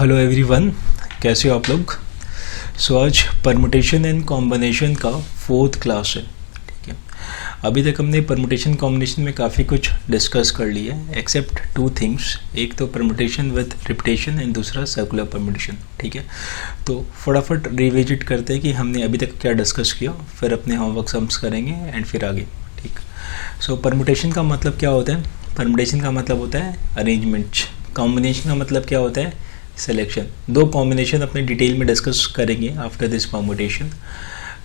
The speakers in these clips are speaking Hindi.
हेलो एवरीवन, कैसे हो आप लोग। आज परमुटेशन एंड कॉम्बिनेशन का 4th क्लास है। ठीक है, अभी तक हमने परमुटेशन कॉम्बिनेशन में काफ़ी कुछ डिस्कस कर लिया है एक्सेप्ट 2 थिंग्स। एक तो परमुटेशन विद रिपीटेशन एंड दूसरा सर्कुलर परमुटेशन। ठीक है, तो फटाफट रिविजिट करते हैं कि हमने अभी तक क्या डिस्कस किया, फिर अपने होमवर्क सम्स करेंगे एंड फिर आगे। ठीक, परमुटेशन का मतलब क्या होता है? परमुटेशन का मतलब होता है अरेंजमेंट। कॉम्बिनेशन का मतलब क्या होता है? सिलेक्शन। 2 कॉम्बिनेशन अपने डिटेल में डिस्कस करेंगे after this permutation.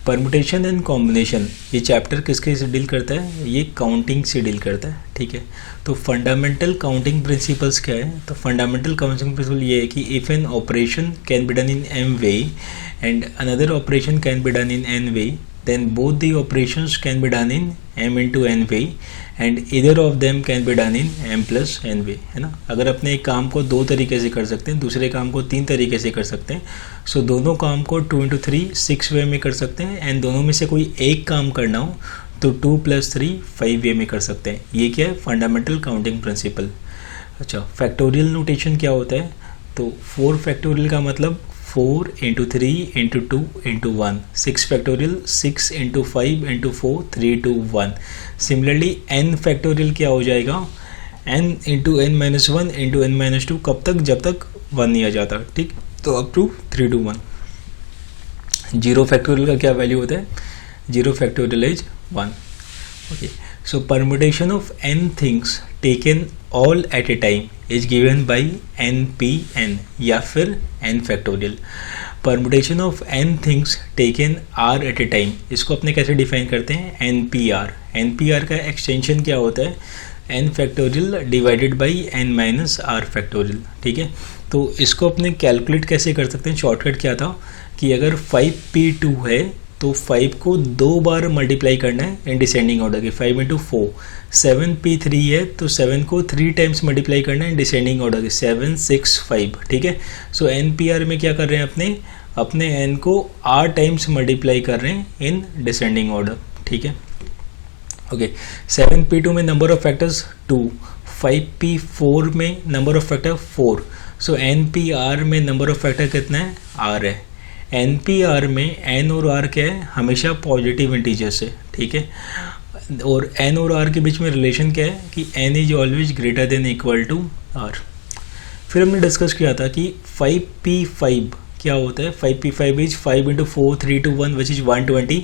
Permutation and combination ये चैप्टर किसके से डील करता है? ये काउंटिंग से डील करता है। ठीक है, तो फंडामेंटल काउंटिंग प्रिंसिपल्स क्या है? तो फंडामेंटल काउंटिंग प्रिंसिपल ये है कि if an operation can be done in m way and another operation can be done in n way, then both the operations can be done in m into n way and either of them can be done in m plus n way, है ना। अगर अपने एक काम को 2 तरीके से कर सकते हैं, दूसरे काम को 3 तरीके से कर सकते हैं, सो दोनों काम को 2 into 3 6 वे में कर सकते हैं एंड दोनों में से कोई एक काम करना हो तो 2 + 3 5 वे में कर सकते हैं। ये क्या है? Fundamental counting principle. अच्छा, फैक्टोरियल नोटेशन क्या होता है? तो 4 फैक्टोरियल का मतलब 4 into 3 into 2 into 1, 6 factorial 6 into 5 into 4 3 to 1। Similarly n factorial क्या हो जाएगा? n into n minus 1 into n minus 2, कब तक? जब तक 1 नहीं आ जाता। ठीक, तो अप टू 3 to 1। 0 फैक्टोरियल का क्या वैल्यू होता है? 0 factorial is 1। Okay, so permutation of n things taken all at a time is given by npn या फिर n factorial. Permutation of n things taken r at a time, इसको अपने कैसे डिफाइन करते हैं? npr। npr का एक्सटेंशन क्या होता है? n factorial divided by n minus r factorial. ठीक है, तो इसको अपने कैलकुलेट कैसे कर सकते हैं? शॉर्टकट क्या था कि अगर 5p2 है तो 5 को 2 बार मल्टीप्लाई करना है इन डिसेंडिंग ऑर्डर के, 5 into 4। 7p3 है तो 7 को 3 टाइम्स मल्टीप्लाई करना है इन डिसेंडिंग ऑर्डर के, 7 6 5। ठीक है, सो npr में क्या कर रहे हैं? अपने n को r टाइम्स मल्टीप्लाई कर रहे हैं इन डिसेंडिंग ऑर्डर। ठीक है, ओके। 7p2 में नंबर ऑफ फैक्टर्स 2, 5p4 में number of factor 4, so npr में नंबर ऑफ फैक्टर कितना है? r है। npr में n और r क्या है? हमेशा पॉजिटिव इंटीजर्स है। ठीक है, और n और r के बीच में रिलेशन क्या है कि n is always greater than equal to r। फिर हमने डिस्कस किया था कि 5p5 क्या होता है? 5p5 is 5 into 4 3 to 1 which is 120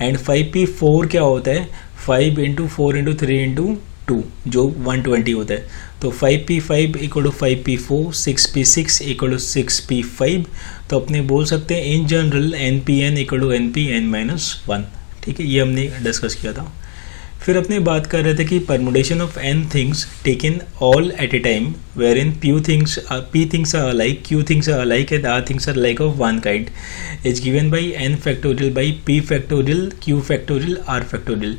and 5p4 क्या होता है? 5 into 4 into 3 into 2 जो 120 होता है। तो 5p5 equal to 5p4, 6p6 equal to 6p5। तो अपने बोल सकते हैं in general npn equal to npn minus 1। ठीक है, ये हमने डिस्कस किया था। फिर अपने बात कर रहे थे कि permutation of n things taken all at a time where in p things are alike, q things are alike and r things are like of one kind is given by n factorial by p factorial q factorial r factorial.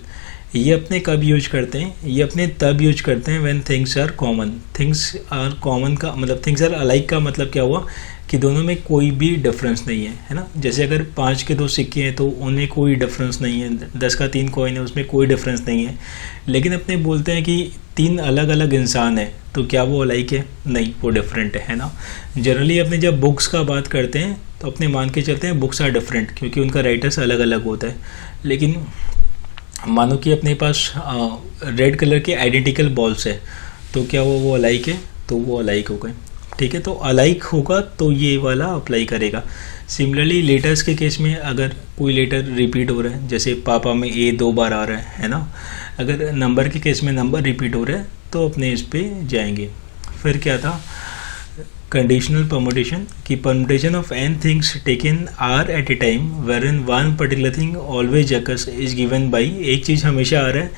ये अपने कब यूज करते हैं? ये अपने तब यूज करते हैं when things are common. Things are common का मतलब थिंग्स आर अलाइक का मतलब क्या हुआ कि दोनों में कोई भी डिफरेंस नहीं है ना। जैसे अगर 5 के 2 सिक्के हैं तो उनमें कोई डिफरेंस नहीं है, 10 का 3 कॉइन है उसमें कोई डिफरेंस नहीं है। लेकिन अपने बोलते हैं कि 3 अलग अलग इंसान है तो क्या वो अलाइक है? नहीं, वो डिफरेंट है ना। जनरली अपने जब बुक्स का बात करते हैं तो अपने मान के चलते हैं बुक्स आर डिफरेंट क्योंकि उनका राइटर्स अलग अलग होता है। लेकिन मानो कि अपने पास रेड कलर के आइडेंटिकल बॉल्स है तो क्या वो अलाइक है? तो वो अलाइक हो गए। ठीक है, तो अलाइक होगा तो ये वाला अप्लाई करेगा। सिमिलरली लेटर्स के केस में अगर कोई लेटर रिपीट हो रहा है, जैसे पापा में ए 2 बार आ रहा है ना। अगर नंबर के केस में नंबर रिपीट हो रहा है तो अपने इस पे जाएंगे। फिर क्या था? कंडीशनल परमुटेशन की permutation of n things taken r at a time where in one particular thing always occurs is given by, एक चीज़ हमेशा आ रहा है,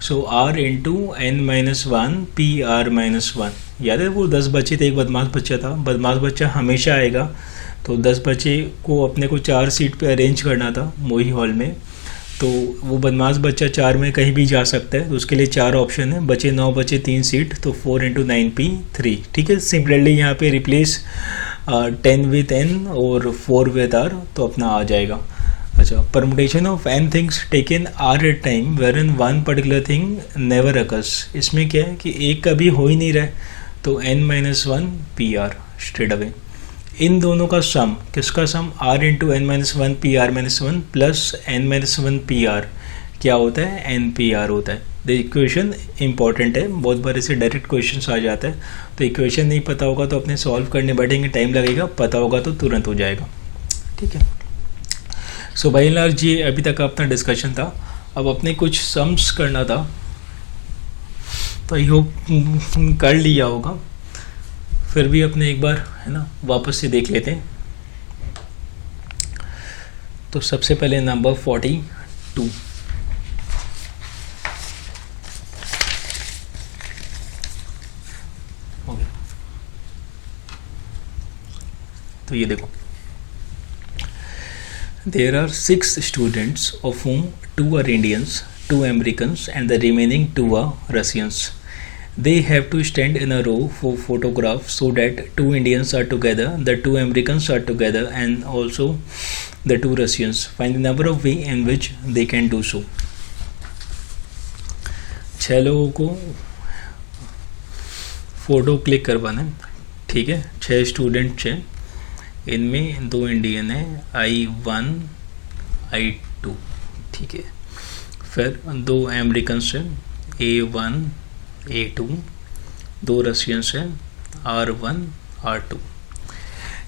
so r into n minus 1 p r minus 1। याद है वो 10 बच्चे थे, एक बदमाश बच्चा था। बदमाश बच्चा हमेशा आएगा तो 10 बच्चे को अपने को 4 सीट पे अरेंज करना था मोही हॉल में। तो वो बदमाश बच्चा 4 में कहीं भी जा सकता है तो उसके लिए 4 ऑप्शन है, बचे 9 बचे 3 सीट, तो 4 into 9p3। ठीक है, सिमिलरली यहाँ पे रिप्लेस 10 with n और 4 with r तो अपना आ जाएगा। अच्छा, permutation of n things taken r at time where in one particular thing never occurs. इसमें क्या है कि एक कभी हो ही नहीं रहा है तो n-1 pr स्ट्रेट अवे। इन दोनों का सम, किसका sum, r into n minus one P r minus one plus n minus one P r क्या होता है, एन पी आर होता है। द इक्वेशन इंपॉर्टेंट है, बहुत बार इसे डायरेक्ट क्वेश्चन आ जाता है, तो इक्वेशन नहीं पता होगा तो अपने सॉल्व करने बैठेंगे टाइम लगेगा, पता होगा तो तुरंत हो जाएगा, ठीक है। सो बाय एंड लार्ज ये अभी तक अपना डिस्कशन था। अब अपने कुछ सम्स करना था, तो आई होप कर लिया होगा, फिर भी अपने एक बार है ना वापस से देख लेते हैं। तो सबसे पहले नंबर 42, तो ये देखो, there are 6 students of whom 2 are Indians, 2 Americans and the remaining 2 are Russians. They have to stand in a row for photograph so that 2 Indians are together, the 2 Americans are together and also the 2 Russians. Find the number of way in which they can do so. 6 लोगों को फ़ोटो क्लिक करवाना है, ठीक है। 6 स्टूडेंट हैं, इनमें 2 इंडियन है, I1 I2, ठीक है। फिर 2 अमेरिकन्स हैं, A1 A2, 2 रशियंस हैं, R1 R2।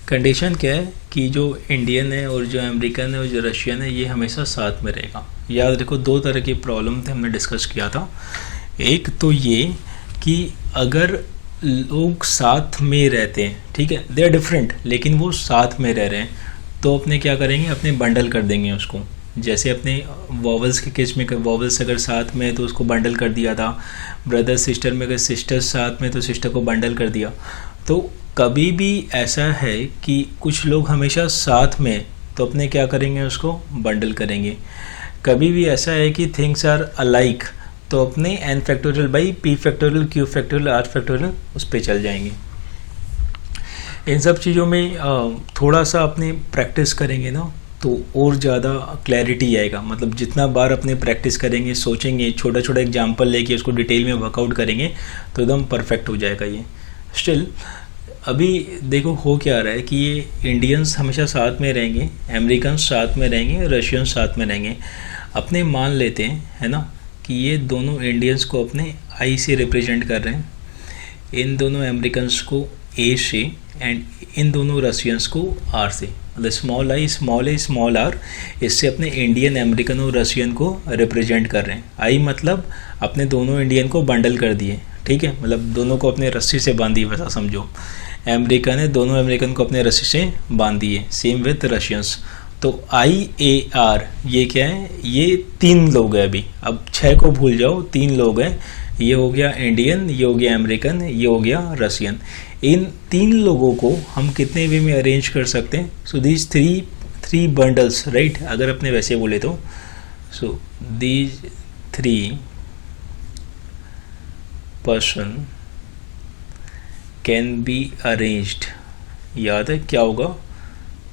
कंडीशन क्या है कि जो इंडियन है और जो अमेरिकन है और जो रशियन है ये हमेशा साथ में रहेगा। याद रखो 2 तरह की प्रॉब्लम थे, हमने डिस्कस किया था। एक तो ये कि अगर लोग साथ में रहते हैं, ठीक है, दे आर डिफरेंट लेकिन वो साथ में रह रहे हैं, तो अपने क्या करेंगे, अपने बंडल कर देंगे उसको। जैसे अपने वॉवल्स के केस में वॉवल्स अगर साथ में है तो उसको बंडल कर दिया था, ब्रदर सिस्टर में अगर सिस्टर्स साथ में तो सिस्टर को बंडल कर दिया। तो कभी भी ऐसा है कि कुछ लोग हमेशा साथ में, तो अपने क्या करेंगे, उसको बंडल करेंगे। कभी भी ऐसा है कि थिंग्स आर अलाइक, तो अपने n factorial by p factorial q factorial r factorial उस पर चल जाएंगे। इन सब चीज़ों में थोड़ा सा अपने प्रैक्टिस करेंगे ना तो और ज़्यादा क्लैरिटी आएगा। मतलब जितना बार अपने प्रैक्टिस करेंगे, सोचेंगे, छोटा छोटा एग्जांपल लेके उसको डिटेल में वर्कआउट करेंगे तो एकदम परफेक्ट हो जाएगा ये। स्टिल अभी देखो हो क्या रहा है कि ये इंडियंस हमेशा साथ में रहेंगे, अमेरिकन साथ में रहेंगे, रशियन साथ में रहेंगे। अपने मान लेते हैं है ना कि ये दोनों इंडियंस को अपने आई से रिप्रेजेंट कर रहे हैं, इन दोनों अमेरिकन्स को ए से एंड इन दोनों रशियंस को आर से। मतलब small i small a small r, इससे अपने इंडियन, अमेरिकन और रशियन को रिप्रेजेंट कर रहे हैं। आई मतलब अपने दोनों इंडियन को बंडल कर दिए, ठीक है, मतलब दोनों को अपने रस्सी से बांध दिए, वैसा समझो। अमेरिकन है, दोनों अमेरिकन को अपने रस्सी से बांध दिए, सेम विथ रशियंस। तो IAR ये क्या है, ये 3 लोग हैं अभी। अब 6 को भूल जाओ, 3 लोग हैं। ये हो गया इंडियन, ये हो गया अमेरिकन, ये हो गया रशियन। इन 3 लोगों को हम कितने वे में अरेंज कर सकते हैं? So these three bundles, right, अगर अपने वैसे बोले तो। So these 3 person can be arranged, याद है क्या होगा,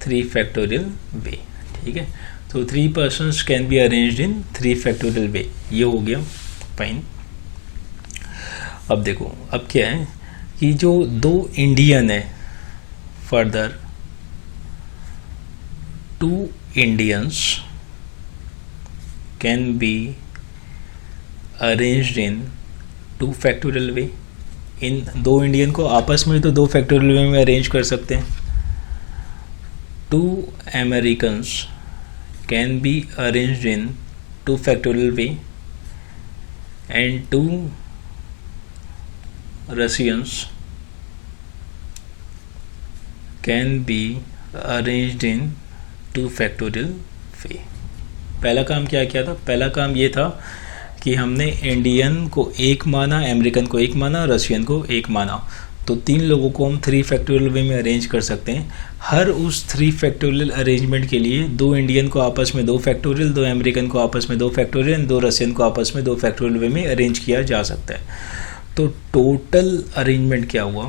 3 फैक्टोरियल वे, ठीक है। तो 3 persons can be arranged in 3 factorial way, ये हो गया फाइन। अब देखो अब क्या है कि जो 2 इंडियन है, further 2 Indians can be arranged in 2 factorial way. In 2 Indian को आपस में तो 2 फैक्टोरियल वे में अरेंज कर सकते हैं। 2 Americans can be arranged in 2 factorial way and 2 Russians can be arranged in 2 factorial way। पहला काम क्या किया था? पहला काम ये था कि हमने इंडियन को 1 माना, अमेरिकन को 1 माना, रशियन को 1 माना। तो 3 लोगों को हम 3 फैक्टोरियल वे में अरेंज कर सकते हैं। हर उस 3 फैक्टोरियल अरेंजमेंट के लिए 2 इंडियन को आपस में 2 फैक्टोरियल, 2 अमेरिकन को आपस में 2 फैक्टोरियल, 2 रशियन को आपस में 2 फैक्टोरियल वे में अरेंज किया जा सकता है। तो टोटल अरेंजमेंट क्या हुआ?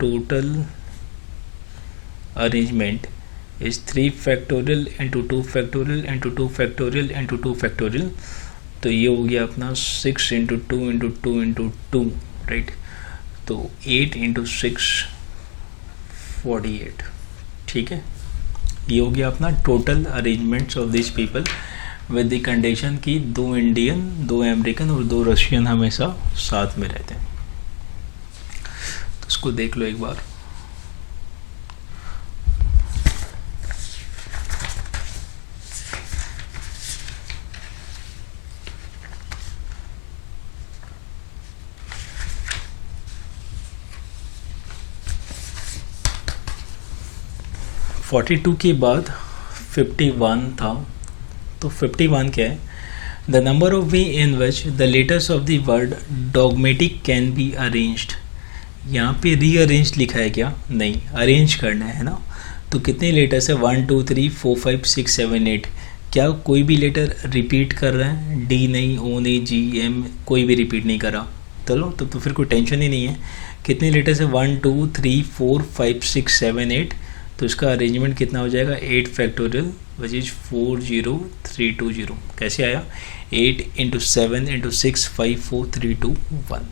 Total arrangement is 3 factorial into 2 factorial into 2 factorial into 2 factorial. तो ये हो गया अपना 6 इंटू 2 इंटू 2 इंटू 2, राइट। तो 8 इंटू 6 48। ठीक है, ये हो गया अपना total arrangements of this people with the condition कि 2 इंडियन, 2 अमेरिकन और 2 रशियन हमेशा साथ में रहते हैं। तो इसको देख लो एक बार। फोर्टी टू के बाद 51 था, तो 51 क्या है? The number of way in which the letters of the word dogmatic can be arranged. यहाँ पे रीअरेंज लिखा है क्या? नहीं, अरेंज करना है ना। तो कितने लेटर्स है? 1 2 3 4 5 6 7 8। क्या कोई भी लेटर रिपीट कर रहा है? डी नहीं, ओ नहीं, जी, एम, कोई भी रिपीट नहीं कर रहा। चलो तो फिर कोई टेंशन ही नहीं है। कितने लेटर्स है? 1 2 3 4 5 6 7 8। तो इसका अरेंजमेंट कितना हो जाएगा? 8 फैक्टोरियल विच इज 40320। कैसे आया? 8 × 7 × 6 5 4 3 2 1।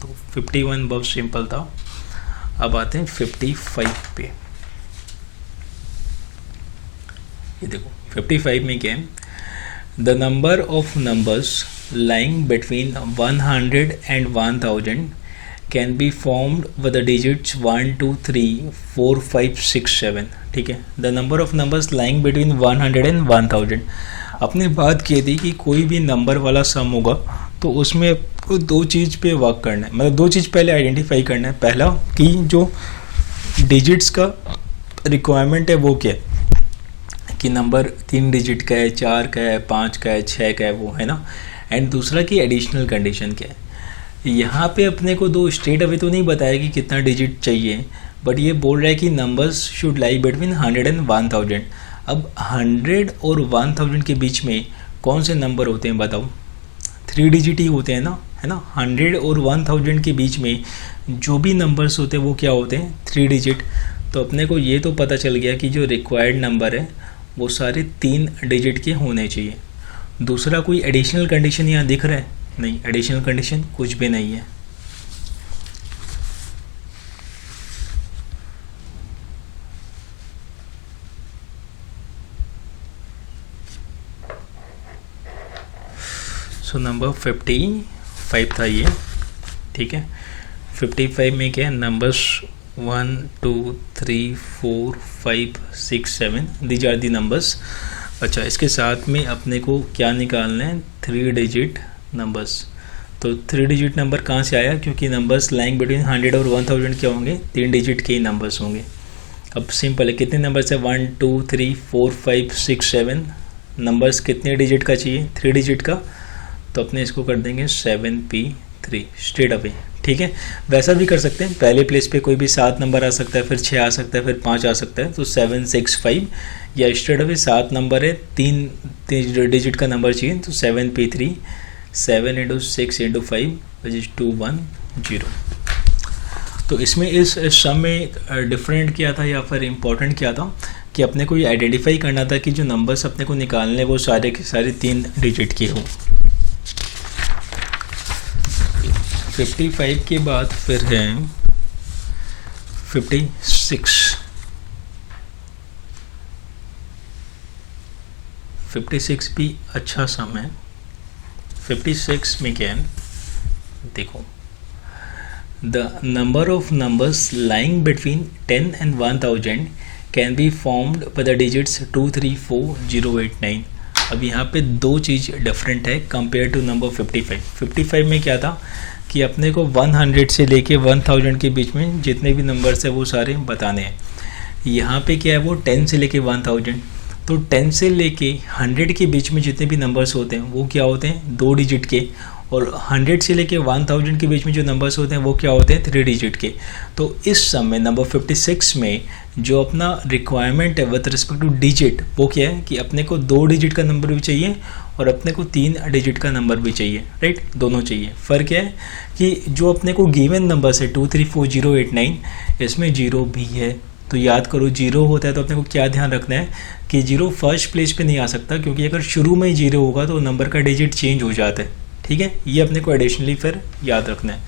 तो 51 बहुत सिंपल था। अब आते हैं 55 पे। ये देखो 55 में क्या है? The number of numbers lying between 100 and 1000 can be formed with the digits 1 2 3 4 5 6 7। ठीक है, the number of numbers lying between 100 and 1000। अपने बात की थी कि कोई भी नंबर वाला सम होगा तो उसमें आपको 2 चीज़ पे वर्क करना है, मतलब 2 चीज़ पहले आइडेंटिफाई करना है। पहला कि जो डिजिट्स का रिक्वायरमेंट है वो क्या है, कि नंबर 3 डिजिट का है, 4 का है, 5 का है, 6 का है, वो है ना। एंड दूसरा कि एडिशनल कंडीशन क्या है। यहाँ पे अपने को 2 स्टेट अवे तो नहीं बताया कि कितना डिजिट चाहिए, बट ये बोल रहा है कि numbers should lie between 100 and 1000। अब 100 और 1000 के बीच में कौन से नंबर होते हैं बताओ? 3 डिजिट ही होते हैं ना, है ना। 100 और 1000 के बीच में जो भी नंबर्स होते हैं वो क्या होते हैं? 3 डिजिट। तो अपने को ये तो पता चल गया कि जो रिक्वायर्ड नंबर है वो सारे 3 डिजिट के होने चाहिए। दूसरा कोई एडिशनल कंडीशन यहाँ दिख रहा है? नहीं, एडिशनल कंडीशन कुछ भी नहीं है। सो नंबर 55 था ये। ठीक है, 55 में क्या है? Numbers 1 2 3 4 5 6 7, these are the numbers. अच्छा, इसके साथ में अपने को क्या निकालना है? 3 डिजिट नंबर्स। तो 3 डिजिट नंबर कहाँ से आया? क्योंकि नंबर्स लाइंग बिटवीन 100 और 1000 क्या होंगे? 3 डिजिट के ही नंबर्स होंगे। अब सिंपल है, कितने नंबर्स है? 1 2 3 4 5 6 7। नंबर्स कितने डिजिट का चाहिए? 3 डिजिट का। तो अपने इसको कर देंगे 7p3 स्ट्रेट अवे। ठीक है, वैसा भी कर सकते हैं, पहले प्लेस पे कोई भी 7 नंबर आ सकता है, फिर 6 आ सकता है, फिर 5 आ सकता है। तो 7 6 5, या स्ट्रेट अवे 7 नंबर है, 3 डिजिट का नंबर चाहिए, तो 7p3, 7 × 6 × 5 विच इज 210। तो इसमें इस सम में डिफरेंट क्या था या फिर इम्पोर्टेंट क्या था कि अपने को ये आइडेंटिफाई करना था कि जो नंबर्स अपने को निकालने वो सारे के सारे 3 डिजिट के हों। 55 के बाद फिर है 56। 56 भी अच्छा सम है। 56 में क्या है? देखो, the number of numbers lying between 10 and 1000 can be formed by the digits 2 3 4 0 8 9। अब यहाँ पे 2 चीज़ डिफरेंट है कंपेयर टू नंबर 55। 55 में क्या था कि अपने को 100 से लेके 1000 के बीच में जितने भी नंबर्स है वो सारे बताने हैं। यहाँ पे क्या है? वो 10 से लेके 1000। तो 10 से लेके 100 के बीच में जितने भी नंबर्स होते हैं वो क्या होते हैं? 2 डिजिट के। और 100 से लेके 1000 के बीच में जो नंबर्स होते हैं वो क्या होते हैं? 3 डिजिट के। तो इस सम में नंबर 56 में जो अपना रिक्वायरमेंट है विद रिस्पेक्ट टू डिजिट वो क्या है कि अपने को 2 डिजिट का नंबर भी चाहिए और अपने को 3 डिजिट का नंबर भी चाहिए, राइट? दोनों चाहिए। फ़र्क क्या है कि जो अपने को गिवन नंबर्स है 2 3 4 0 8 9, इसमें 0 भी है। तो याद करो, 0 होता है तो अपने को क्या ध्यान रखना है कि 0 फर्स्ट प्लेस पे नहीं आ सकता, क्योंकि अगर शुरू में ही 0 होगा तो नंबर का डिजिट चेंज हो जाता है। ठीक है, ये अपने को एडिशनली फिर याद रखना है।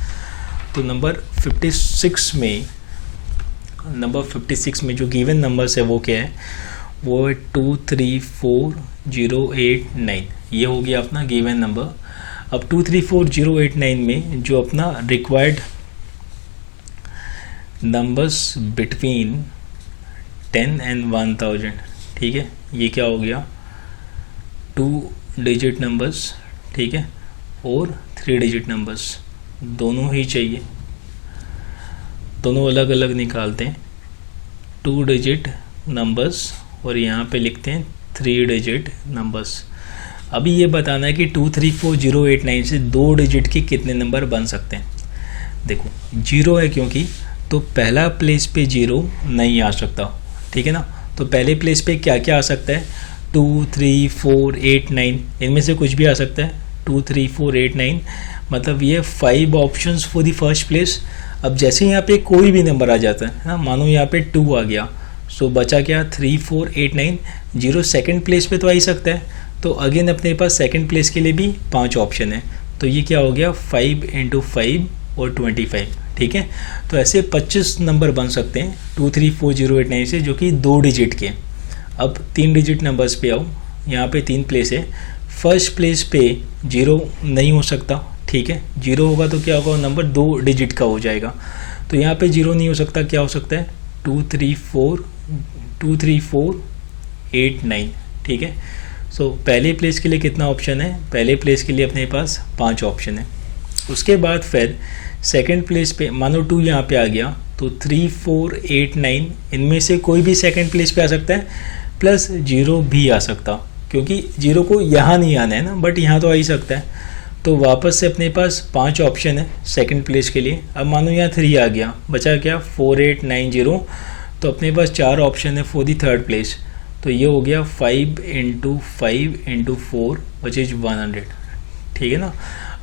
तो नंबर 56 में नंबर 56 में जो गिवन नंबर्स है वो क्या है, वो है 234089, ये हो गया अपना गिवन नंबर। अब 234089 में जो अपना रिक्वायर्ड नंबर्स बिटवीन 10 एंड 1000, ठीक है, ये क्या हो गया, 2 डिजिट नंबर्स, ठीक है, और 3 डिजिट नंबर्स, दोनों ही चाहिए, दोनों अलग अलग निकालते हैं, 2 डिजिट नंबर्स और यहाँ पे लिखते हैं 3 डिजिट नंबर्स। अभी ये बताना है कि 234089 से 2 डिजिट के कितने नंबर बन सकते हैं। देखो 0 है क्योंकि, तो पहला प्लेस पे 0 नहीं आ सकता, ठीक है ना, तो पहले प्लेस पे क्या क्या आ सकता है, 2 3 4 8 9, इनमें से कुछ भी आ सकता है, 2 3 4 8 9, मतलब ये 5 options for the first place. अब जैसे यहाँ पे कोई भी नंबर आ जाता है ना, मानो यहाँ पे 2 आ गया, सो बचा क्या, 3 4 8 9, 0 सेकेंड प्लेस पे तो आ ही सकता है, तो अगेन अपने पास सेकेंड प्लेस के लिए भी 5 ऑप्शन है, तो ये क्या हो गया, 5 × 5 और 25, ठीक है। तो ऐसे 25 नंबर बन सकते हैं 234089 से, जो कि 2 डिजिट के। अब 3 डिजिट नंबर्स पे आओ, यहाँ पे 3 प्लेस है, फर्स्ट प्लेस पे 0 नहीं हो सकता, ठीक है, 0 होगा तो क्या होगा, नंबर 2 डिजिट का हो जाएगा, तो यहाँ पे 0 नहीं हो सकता, क्या हो सकता है, 23489, ठीक है। सो पहले प्लेस के लिए कितना ऑप्शन है, पहले प्लेस के लिए अपने पास 5 ऑप्शन है। उसके बाद फिर सेकंड प्लेस पे मानो 2 यहाँ पे आ गया, तो 3489, इनमें से कोई भी सेकंड प्लेस पे आ सकता है, प्लस 0 भी आ सकता, क्योंकि 0 को यहाँ नहीं आना है ना, बट यहाँ तो आ ही सकता है। तो वापस से अपने पास 5 ऑप्शन है सेकंड प्लेस के लिए। अब मानो यहाँ 3 आ गया, बचा क्या, 4890, तो अपने पास 4 ऑप्शन है फॉर दी थर्ड प्लेस, तो ये हो गया 5 × 5 × 4 विच इज 100, ठीक है ना।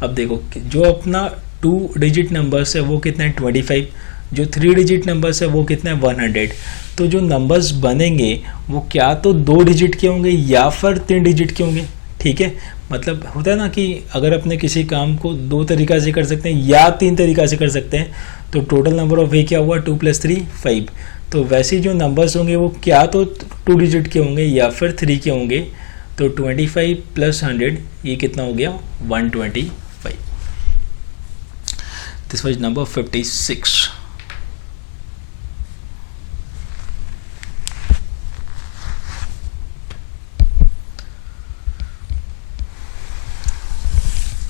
अब देखो जो अपना 2 डिजिट नंबर्स है वो कितना है, 25, जो 3 डिजिट नंबर्स है वो कितना है, 100। तो जो नंबर्स बनेंगे वो क्या तो 2 डिजिट के होंगे या फिर 3 डिजिट के होंगे, ठीक है। मतलब होता है ना कि अगर अपने किसी काम को 2 तरीक़ा से कर सकते हैं या 3 तरीक़ा से कर सकते हैं, तो टोटल नंबर ऑफ वे क्या हुआ, 2 + 3 5। तो वैसे जो नंबर्स होंगे वो क्या तो 2 डिजिट के होंगे या फिर 3 के होंगे, तो 25 + 100 ये कितना हो गया, 125। This was number 56।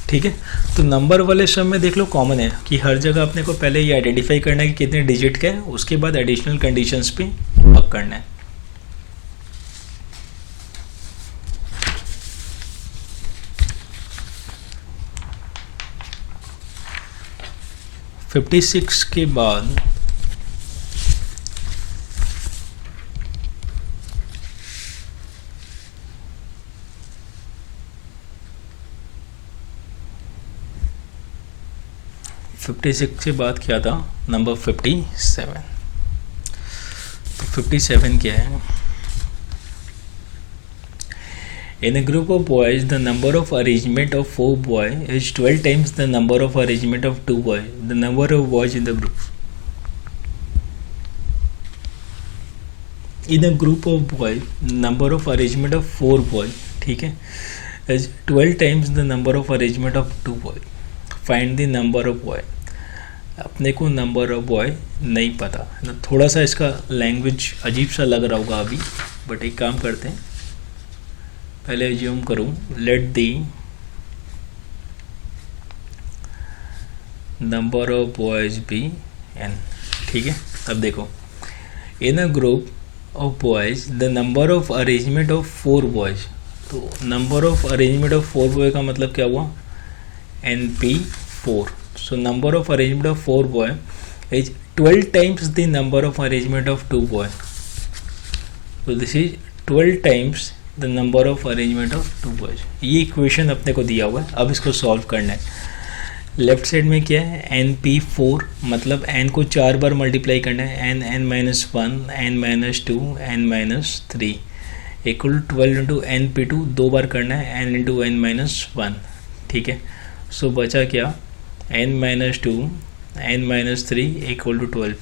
ठीक है, तो नंबर वाले सब में देख लो कॉमन है कि हर जगह अपने को पहले ये आइडेंटिफाई करना है कि कितने डिजिट का है, उसके बाद एडिशनल कंडीशंस पे वर्क करना है। फिफ्टी 56 के बाद के बाद क्या था, नंबर 57। तो 57 क्या है, In a group of boys, the number of arrangement of 4 boys is 12 times the number of arrangement of 2 boys. The number of boys in the group. In a group of boys, number of arrangement of 4 boys, ठीक है, is 12 times the number of arrangement of 2 boys. Find the number of boy. अपने को नंबर ऑफ बॉय नहीं पता ना, थोड़ा सा इसका लैंग्वेज अजीब सा लग रहा होगा अभी, बट एक काम करते हैं, पहले एज्यूम करूं, let the number of boys be n, ठीक है। अब देखो, in a group of boys the number of arrangement of 4 boys, तो number of arrangement of 4 boy का मतलब क्या हुआ, NP4। So number of arrangement of 4 boy is 12 times the number of arrangement of 2 boy. So this is 12 times the number of arrangement of 2 boys. ये इक्वेशन अपने को दिया हुआ है, अब इसको सॉल्व करना है। लेफ्ट साइड में क्या है, NP4, मतलब n को 4 बार मल्टीप्लाई करना है, n-1, n-2, n-3 equal 12 × NP2 2 बार करना है, n × n-1, ठीक है। सो बचा क्या, n-2, n-3 इक्वल टू 12।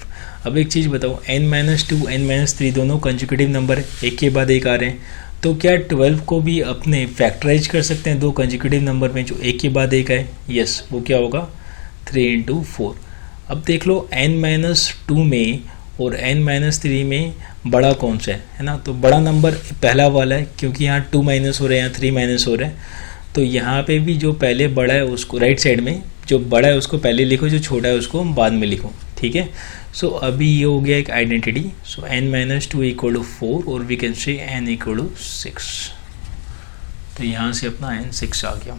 अब एक चीज़ बताओ, n-2 n-3 दोनों कंसेक्यूटिव नंबर है, एक के बाद एक आ रहे हैं, तो क्या 12 को भी अपने फैक्टराइज कर सकते हैं दो कंसेक्यूटिव नंबर में जो एक के बाद एक आए? यस, वो क्या होगा 3 × 4। अब देख लो n-2 में और n-3 में बड़ा कौन सा है ना, तो बड़ा नंबर पहला वाला है क्योंकि यहाँ 2 माइनस हो रहे हैं, यहाँ 3 माइनस हो रहे हैं, तो यहाँ पे भी जो पहले बड़ा है उसको राइट साइड में जो बड़ा है उसको पहले लिखो, जो छोटा है उसको बाद में लिखो, ठीक है। सो अभी ये हो गया एक आइडेंटिटी। सो n-2 = 4 और वी कैन से n = 6। तो यहाँ से अपना n 6 आ गया।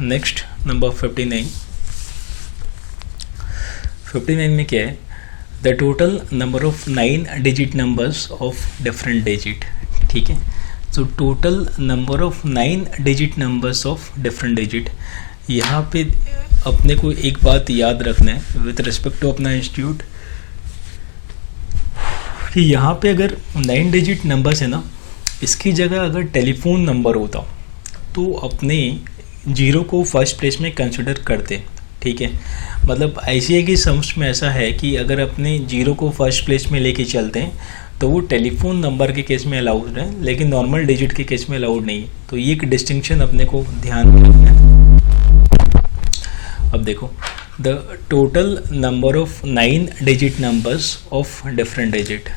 Next number 59। 59 में क्या है, the total number of 9 digit numbers of different digit, ठीक है। So total number of 9 digit numbers of different digit. यहाँ पे अपने को एक बात याद रखना है विथ रिस्पेक्ट टू अपना इंस्टीट्यूट कि यहाँ पे अगर 9 डिजिट नंबर्स है ना, इसकी जगह अगर टेलीफोन नंबर होता तो अपने जीरो को फर्स्ट प्लेस में कंसिडर करते, ठीक है। मतलब आईसीआई की समझ में ऐसा है कि अगर अपने जीरो को फर्स्ट प्लेस में लेके चलते हैं तो वो टेलीफोन नंबर के केस में अलाउड है, लेकिन नॉर्मल डिजिट के केस में अलाउड नहीं है। तो ये एक डिस्टिंक्शन अपने को ध्यान में रखना है। अब देखो, the total number of 9 digit numbers of different digit.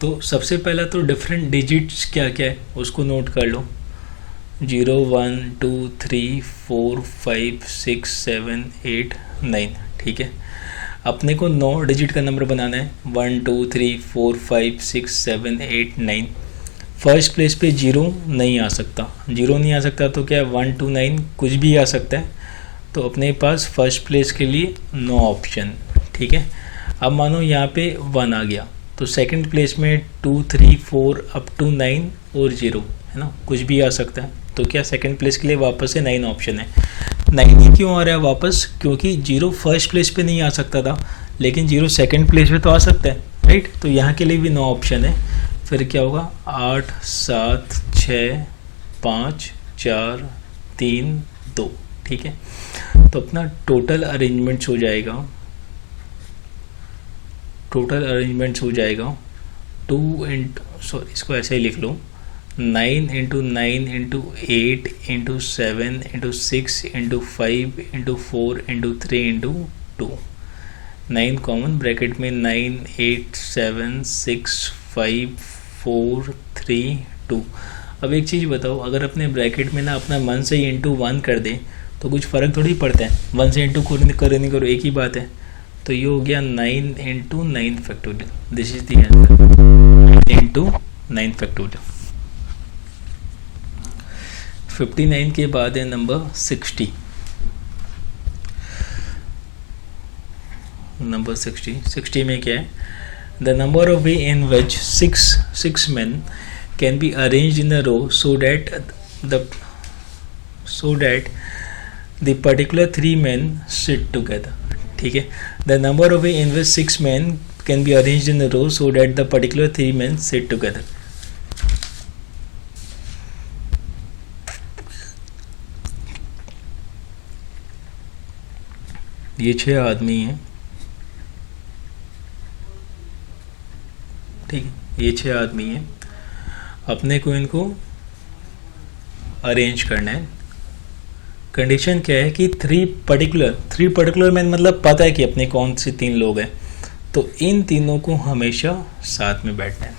तो सबसे पहला तो डिफरेंट डिजिट्स क्या क्या है उसको नोट कर लो। 0 1 2 3 4 5 6 7 8 9, ठीक है। अपने को 9 डिजिट का नंबर बनाना है, 1 2 3 4 5 6 7 8 9। फर्स्ट प्लेस पे जीरो नहीं आ सकता, जीरो नहीं आ सकता तो क्या 1 2 9 कुछ भी आ सकता है। तो अपने पास फर्स्ट प्लेस के लिए नो ऑप्शन, ठीक है। अब मानो यहाँ पे 1 आ गया तो सेकंड प्लेस में 2 3 4 अप टू 9 और 0 है ना, कुछ भी आ सकता है। तो क्या सेकंड प्लेस के लिए वापस से 9 ऑप्शन है। 9 ही क्यों आ रहा है वापस, क्योंकि 0 फर्स्ट प्लेस पे नहीं आ सकता था, लेकिन 0 सेकंड प्लेस पे तो आ सकता है, राइट। तो यहाँ के लिए भी 9 ऑप्शन है। फिर क्या होगा 8 7 6 5 4 3 2, ठीक है। तो अपना टोटल अरेंजमेंट्स हो जाएगा, टोटल अरेंजमेंट्स हो जाएगा 2 सॉरी इसको ऐसे ही लिख लो, 9 × 9 × 8 × 7 × 6 × 5 × 4 × 3 × 2। 9 कॉमन ब्रैकेट में 9 8 7 6 5 4 3 2। अब एक चीज़ बताओ, अगर अपने ब्रैकेट में ना अपना मन से ही इंटू 1 कर दे तो कुछ फ़र्क थोड़ी पड़ता है, 1 से इंटू करो नहीं करो एक ही बात है। तो ये हो गया 9 × 9 factorial, this is the answer, 9 × 9 factorial. 59 के बाद है नंबर 60। नंबर 60 में क्या है, the number of way in which 6 men can be arranged in a row so that the particular 3 men sit together, ठीक है। The number of way in which 6 men can be arranged in a row so that the particular 3 men sit together। ये 6 आदमी हैं, ठीक है। ये 6 आदमी हैं, अपने को इनको अरेंज करना है। कंडीशन क्या है कि 3 पर्टिकुलर मैन मतलब पता है कि अपने कौन से 3 लोग हैं, तो इन तीनों को हमेशा साथ में बैठना है,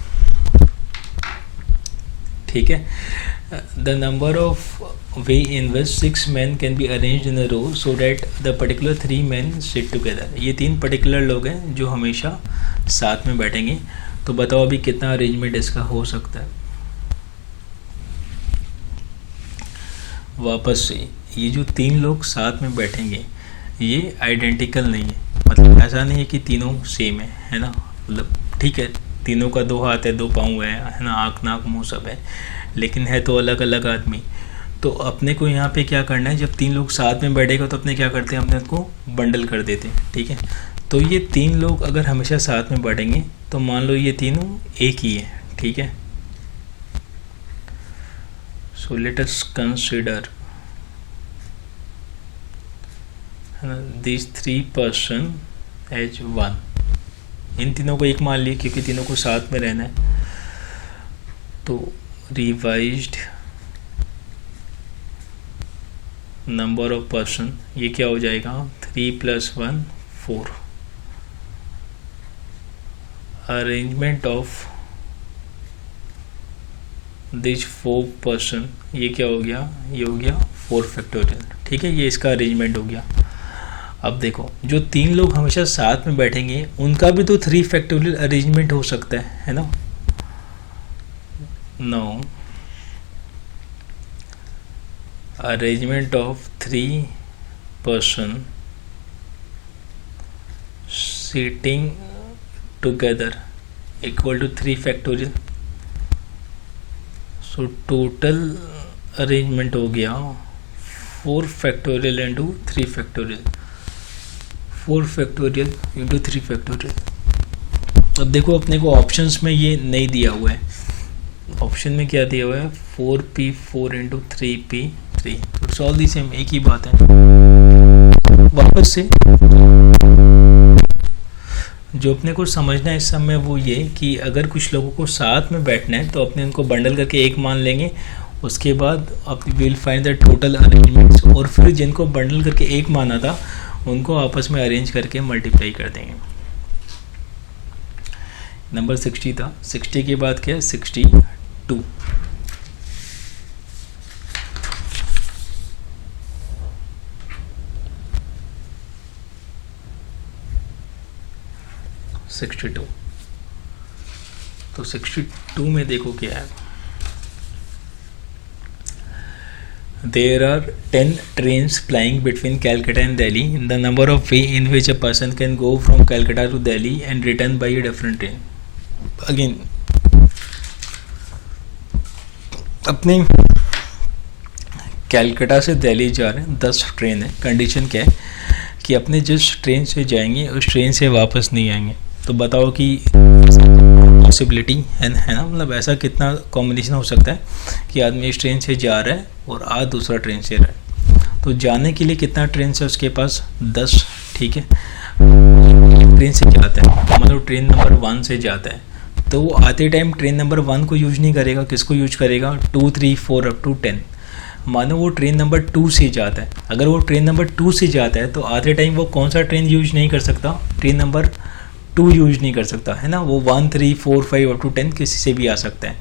ठीक है। The number of way in which 6 men can be arranged in a row so that the particular 3 men sit together। ये 3 पर्टिकुलर लोग हैं जो हमेशा साथ में बैठेंगे। तो बताओ अभी कितना अरेंजमेंट इसका हो सकता है। वापस से ये जो 3 लोग साथ में बैठेंगे ये आइडेंटिकल नहीं है, मतलब ऐसा नहीं है कि तीनों सेम है ना, मतलब ठीक है तीनों का 2 हाथ है 2 पाँव है ना, आँख नाक मुँह सब है, लेकिन है तो अलग अलग आदमी। तो अपने को यहाँ पे क्या करना है, जब तीन लोग साथ में बैठेगा तो अपने क्या करते हैं, अपने को बंडल कर देते हैं, ठीक है। तो ये तीन लोग अगर हमेशा साथ में बैठेंगे तो मान लो ये तीनों एक ही है, ठीक है। So let us consider this 3 person as one. इन तीनों को एक मान लिए क्योंकि तीनों को साथ में रहना है। तो रिवाइज्ड नंबर ऑफ पर्सन, ये क्या हो जाएगा, 3 + 1 4। अरेंजमेंट ऑफ दिस 4 पर्सन, ये क्या हो गया, ये हो गया 4 फैक्टोरियल, ठीक है। ये इसका अरेंजमेंट हो गया। अब देखो जो तीन लोग हमेशा साथ में बैठेंगे उनका भी तो 3 फैक्टोरियल अरेंजमेंट हो सकता है ना। No, arrangement of 3 person sitting together equal to 3 factorial। so total arrangement हो गया 4 factorial into 3 factorial, 4 factorial into 3 factorial। अब देखो अपने को ऑप्शंस में ये नहीं दिया हुआ है, ऑप्शन में क्या दिया हुआ है, 4p4 into 3p3। It's all the same, एक ही बात है। वापस से जो अपने को समझना है इस समय वो ये कि अगर कुछ लोगों को साथ में बैठना है तो अपने उनको बंडल करके एक मान लेंगे, उसके बाद आप will find the total arrangements, और फिर जिनको बंडल करके एक माना था उनको आपस में अरेंज करके मल्टीप्लाई कर देंगे। नंबर 60 था, 60 के बाद क्या है, 62। 62, तो 62 में देखो क्या है, There are 10 trains plying between Calcutta and Delhi. The number of way in which a person can go from Calcutta to Delhi and return by a different train. Again, अपने कैलकाटा से दिल्ली जा रहे हैं, 10 ट्रेन है। कंडीशन क्या है कि अपने जिस ट्रेन से जाएंगे उस ट्रेन से वापस नहीं आएंगे। तो बताओ कि पॉसिबिलिटी है ना, मतलब ऐसा कितना कॉम्बिनेशन हो सकता है कि आदमी इस ट्रेन से जा रहा है और आज दूसरा ट्रेन से रहा है। तो जाने के लिए कितना ट्रेन से उसके पास, 10, ठीक है। ट्रेन से जाता है, मतलब ट्रेन नंबर 1 से जाता है, तो वो आते टाइम ट्रेन नंबर 1 को यूज नहीं करेगा, किसको यूज करेगा, 2, 3, 4 अप टू 10। मानो वो ट्रेन नंबर 2 से जाता है, अगर वो ट्रेन नंबर 2 से जाता है तो आते टाइम वो कौन सा ट्रेन यूज नहीं कर सकता, ट्रेन नंबर 2 यूज नहीं कर सकता, है ना। वो 1, 3, 4, 5 अप टू 10 किसी से भी आ सकता है।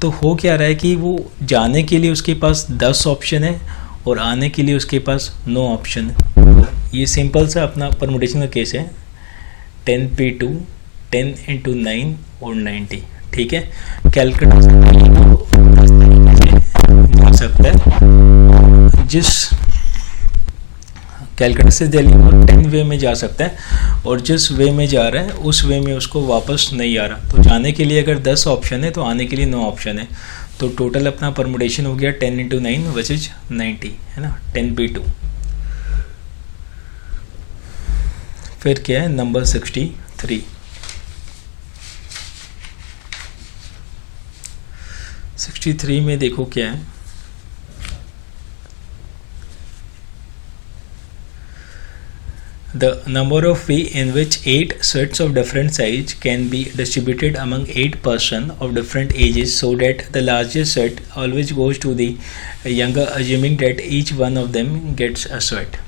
तो हो क्या रहा है कि वो जाने के लिए उसके पास 10 ऑप्शन है और आने के लिए उसके पास 9 ऑप्शन है। ये सिंपल सा अपना परमुटेशन का केस है, 10p2, 10 × 9 और 90, ठीक है। कैलकुलेट जा सकता है, जिस कैलकाटा से दिल्ली वो 10 वे में जा सकता है और जिस वे में जा रहा है उस वे में उसको वापस नहीं आ रहा। तो जाने के लिए अगर 10 ऑप्शन है तो आने के लिए 9 ऑप्शन है। तो टोटल अपना परमुटेशन हो गया 10 × 9 विच इज 90, है ना, 10p2। फिर क्या है नंबर 63। 63 में देखो क्या है, the number of way in which 8 sets of different size can be distributed among 8 person of different ages so that the largest set always goes to the younger, assuming that each one of them gets a sweat।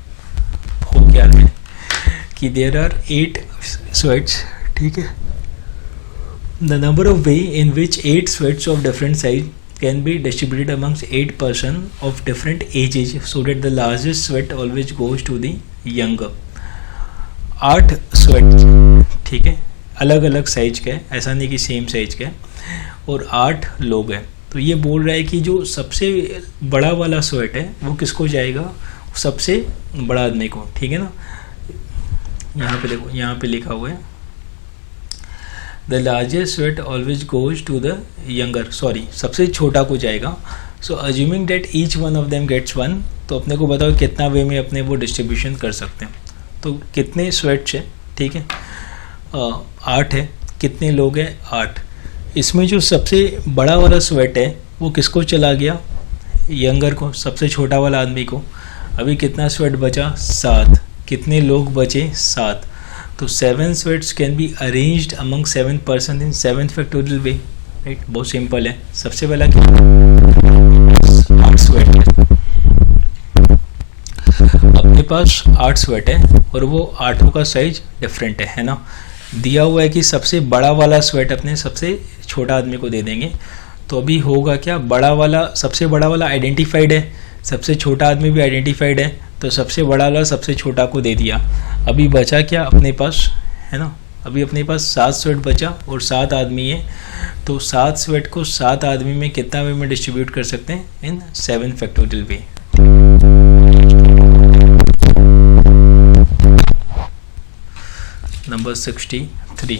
हो क्या है कि there are 8 sweats, ठीक है। The number of way in which 8 sweats of different size can be distributed amongst 8 person of different ages so that the largest sweat always goes to the younger। 8 sweat, ठीक है, अलग अलग साइज का है, ऐसा नहीं कि सेम साइज का है, और 8 लोग हैं। तो ये बोल रहा है कि जो सबसे बड़ा वाला स्वेट है वो किसको जाएगा, सबसे बड़ा आदमी को, ठीक है ना। यहाँ पे देखो, यहाँ पे लिखा हुआ है the largest sweet always goes to the younger, sorry सबसे छोटा को जाएगा, so assuming that each one of them gets one, तो अपने को बताओ कितना वे में अपने वो डिस्ट्रीब्यूशन कर सकते हैं। तो कितने स्वेट्स है, ठीक है, 8 है, कितने लोग हैं 8। इसमें जो सबसे बड़ा वाला स्वेट है वो किसको चला गया, यंगर को, सबसे छोटा वाला आदमी को। अभी कितना स्वेट बचा, 7। कितने लोग बचे, 7। तो 7 sweats can be arranged among 7 person in 7 factorial way, right. बहुत सिंपल है। सबसे पहला क्या, 8 स्वेट है, अपने पास 8 स्वेट है और वो 8 का साइज डिफरेंट है ना। दिया हुआ है कि सबसे बड़ा वाला स्वेट अपने सबसे छोटा आदमी को दे देंगे। तो अभी होगा क्या, बड़ा वाला, सबसे बड़ा वाला आइडेंटिफाइड है, सबसे छोटा आदमी भी आइडेंटिफाइड है, तो सबसे बड़ा वाला सबसे छोटा को दे दिया। अभी बचा क्या अपने पास, है ना, अभी अपने पास 7 स्वेट बचा और 7 आदमी है। तो 7 स्वेट को 7 आदमी में कितना वे में डिस्ट्रीब्यूट कर सकते हैं, इन 7 factorial way. Number 63,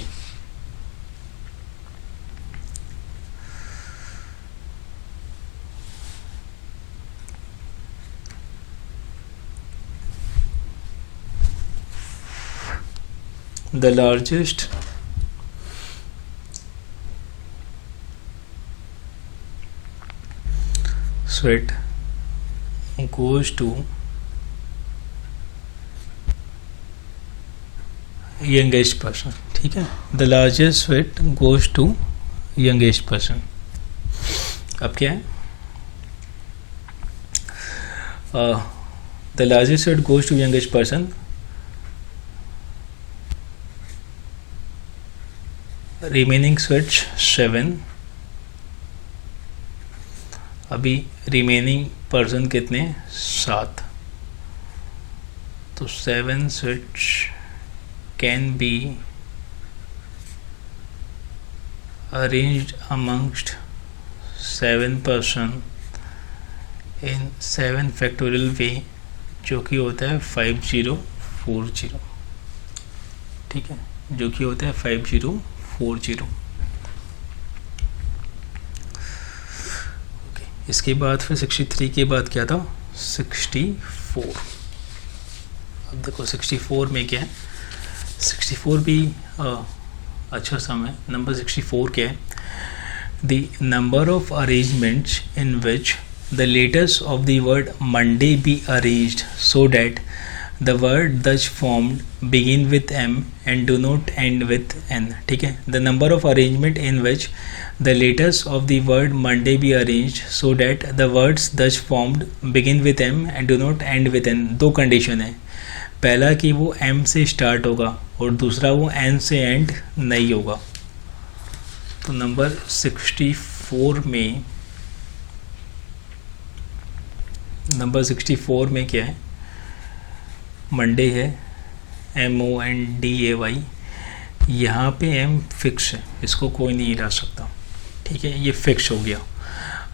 the largest sweat goes to youngest person, ठीक है। The largest sweet goes to youngest person. अब क्या है, the largest sweet goes to youngest person, remaining sweets 7। अभी रिमेनिंग पर्सन कितने, 7। तो 7 sweets can be arranged amongst 7 person in 7 factorial way, जो कि होता है 5040, ठीक है, जो कि होता है 5040। ओके, इसके बाद फिर 63 के बाद क्या था, 64। अब देखो 64 में क्या है, 64 भी अच्छा सम है। नंबर 64 क्या है, the number of arrangements in which the letters of the word Monday be arranged so that the word thus formed begin with M and do not end with N, ठीक है। The number of arrangement in which the letters of the word Monday be arranged so that the words thus formed begin with M and do not end with N. दो कंडीशन है, पहला कि वो एम से स्टार्ट होगा और दूसरा वो एन से एंड नहीं होगा। तो नंबर 64 में, नंबर 64 में क्या है, मंडे है, MONDAY, यहाँ पे एम फिक्स है, इसको कोई नहीं हिला सकता, ठीक है, ये फिक्स हो गया।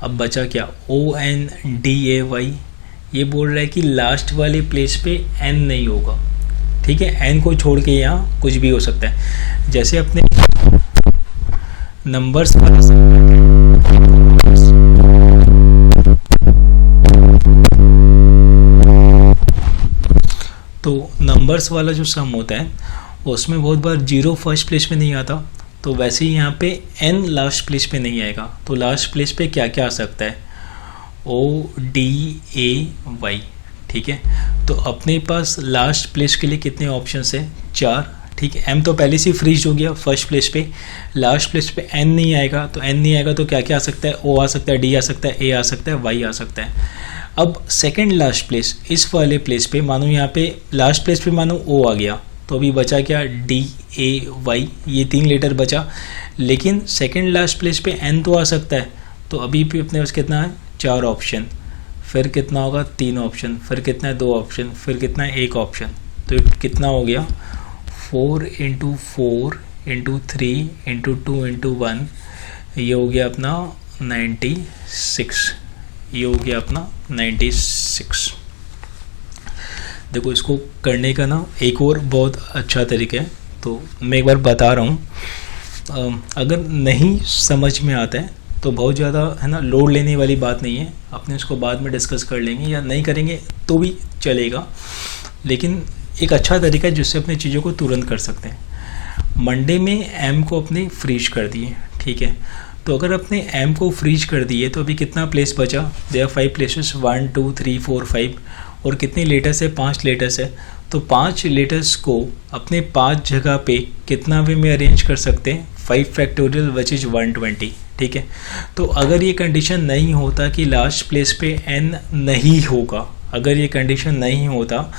अब बचा क्या, ONDAY, ये बोल रहा है कि लास्ट वाले प्लेस पे एन नहीं होगा, ठीक है, एन को छोड़ के यहाँ कुछ भी हो सकता है। जैसे अपने नंबर्स वाला तो नंबर्स वाला जो सम होता है उसमें बहुत बार 0 फर्स्ट प्लेस पे नहीं आता, तो वैसे ही यहाँ पे एन लास्ट प्लेस पे नहीं आएगा। तो लास्ट प्लेस पे क्या क्या आ सकता है, ODAY, ठीक है। तो अपने पास लास्ट प्लेस के लिए कितने ऑप्शंस है, 4, ठीक है। एम तो पहले से फ्रीज हो गया फर्स्ट प्लेस पे, लास्ट प्लेस पे एन नहीं आएगा, तो एन नहीं आएगा तो क्या क्या आ सकता है, O आ सकता है, D आ सकता है, A आ सकता है, Y आ सकता है। अब सेकंड लास्ट प्लेस, इस वाले प्लेस पे मानो यहाँ पे लास्ट प्लेस पे मानो O आ गया, तो अभी बचा क्या, DAY, ये 3 लेटर बचा। लेकिन सेकंड लास्ट प्लेस पे एन तो आ सकता है, तो अभी भी अपने पास कितना है, 4 ऑप्शन, फिर कितना होगा, 3 ऑप्शन, फिर कितना है, 2 ऑप्शन, फिर कितना है, 1 ऑप्शन। तो कितना हो गया, 4 × 4 × 3 × 2 × 1, ये हो गया अपना 96, ये हो गया अपना 96। देखो इसको करने का ना एक और बहुत अच्छा तरीका है, तो मैं एक बार बता रहा हूँ। अगर नहीं समझ में आता है तो बहुत ज़्यादा है ना लोड लेने वाली बात नहीं है, अपने इसको बाद में डिस्कस कर लेंगे या नहीं करेंगे तो भी चलेगा, लेकिन एक अच्छा तरीका है जिससे अपने चीज़ों को तुरंत कर सकते हैं। मंडे में एम को अपने फ्रीज कर दिए, ठीक है, तो अगर अपने एम को फ्रीज कर दिए तो अभी कितना प्लेस बचा, देयर 5 प्लेसेस 1 2 3 4 5, और कितने लेटर्स है, 5 लेटर्स है, तो 5 लेटर्स को अपने 5 जगह पे कितना वे में अरेंज कर सकते हैं, 5 फैक्टोरियल विच इज़ 120, ठीक है। तो अगर ये कंडीशन नहीं होता कि लास्ट प्लेस पे n नहीं होगा, अगर ये कंडीशन नहीं होता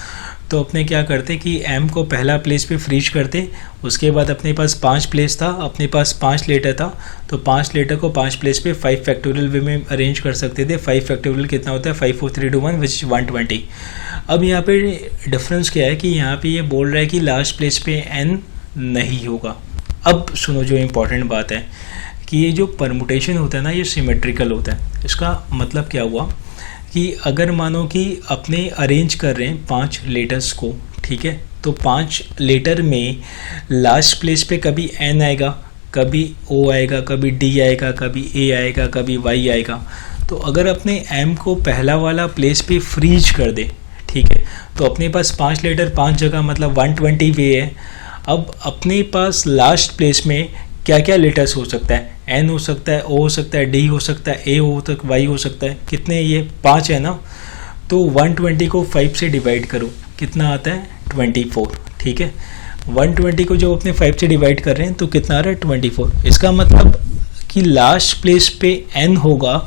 तो अपने क्या करते कि m को पहला प्लेस पे फ्रीज करते, उसके बाद अपने पास 5 प्लेस था, अपने पास 5 लेटर था, तो 5 लेटर को 5 प्लेस पे 5 फैक्टोरियल वे में अरेंज कर सकते थे। 5 फैक्टोरियल कितना होता है, 5 4 3 2 1 विच 120। अब यहाँ पे डिफरेंस क्या है कि यहाँ पे ये बोल रहा है कि लास्ट प्लेस पे n नहीं होगा। अब सुनो जो इम्पोर्टेंट बात है कि ये जो परमुटेशन होता है ना, ये सिमेट्रिकल होता है। इसका मतलब क्या हुआ कि अगर मानो कि अपने अरेंज कर रहे हैं 5 लेटर्स को, ठीक है, तो 5 लेटर में लास्ट प्लेस पे कभी n आएगा, कभी o आएगा, कभी d आएगा, कभी a आएगा, कभी y आएगा। तो अगर अपने m को पहला वाला प्लेस पे फ्रीज कर दे, ठीक है, तो अपने पास 5 लेटर 5 जगह मतलब 120 वे है। अब अपने पास लास्ट प्लेस में क्या क्या लेटर्स हो सकता है, n हो सकता है, o हो सकता है, d हो सकता है, a हो तक y हो सकता है, कितने ये 5 है ना, तो 120 को 5 से डिवाइड करो, कितना आता है 24, ठीक है। 120 को जो अपने 5 से डिवाइड कर रहे हैं तो कितना आ रहा है 24। इसका मतलब कि लास्ट प्लेस पे n होगा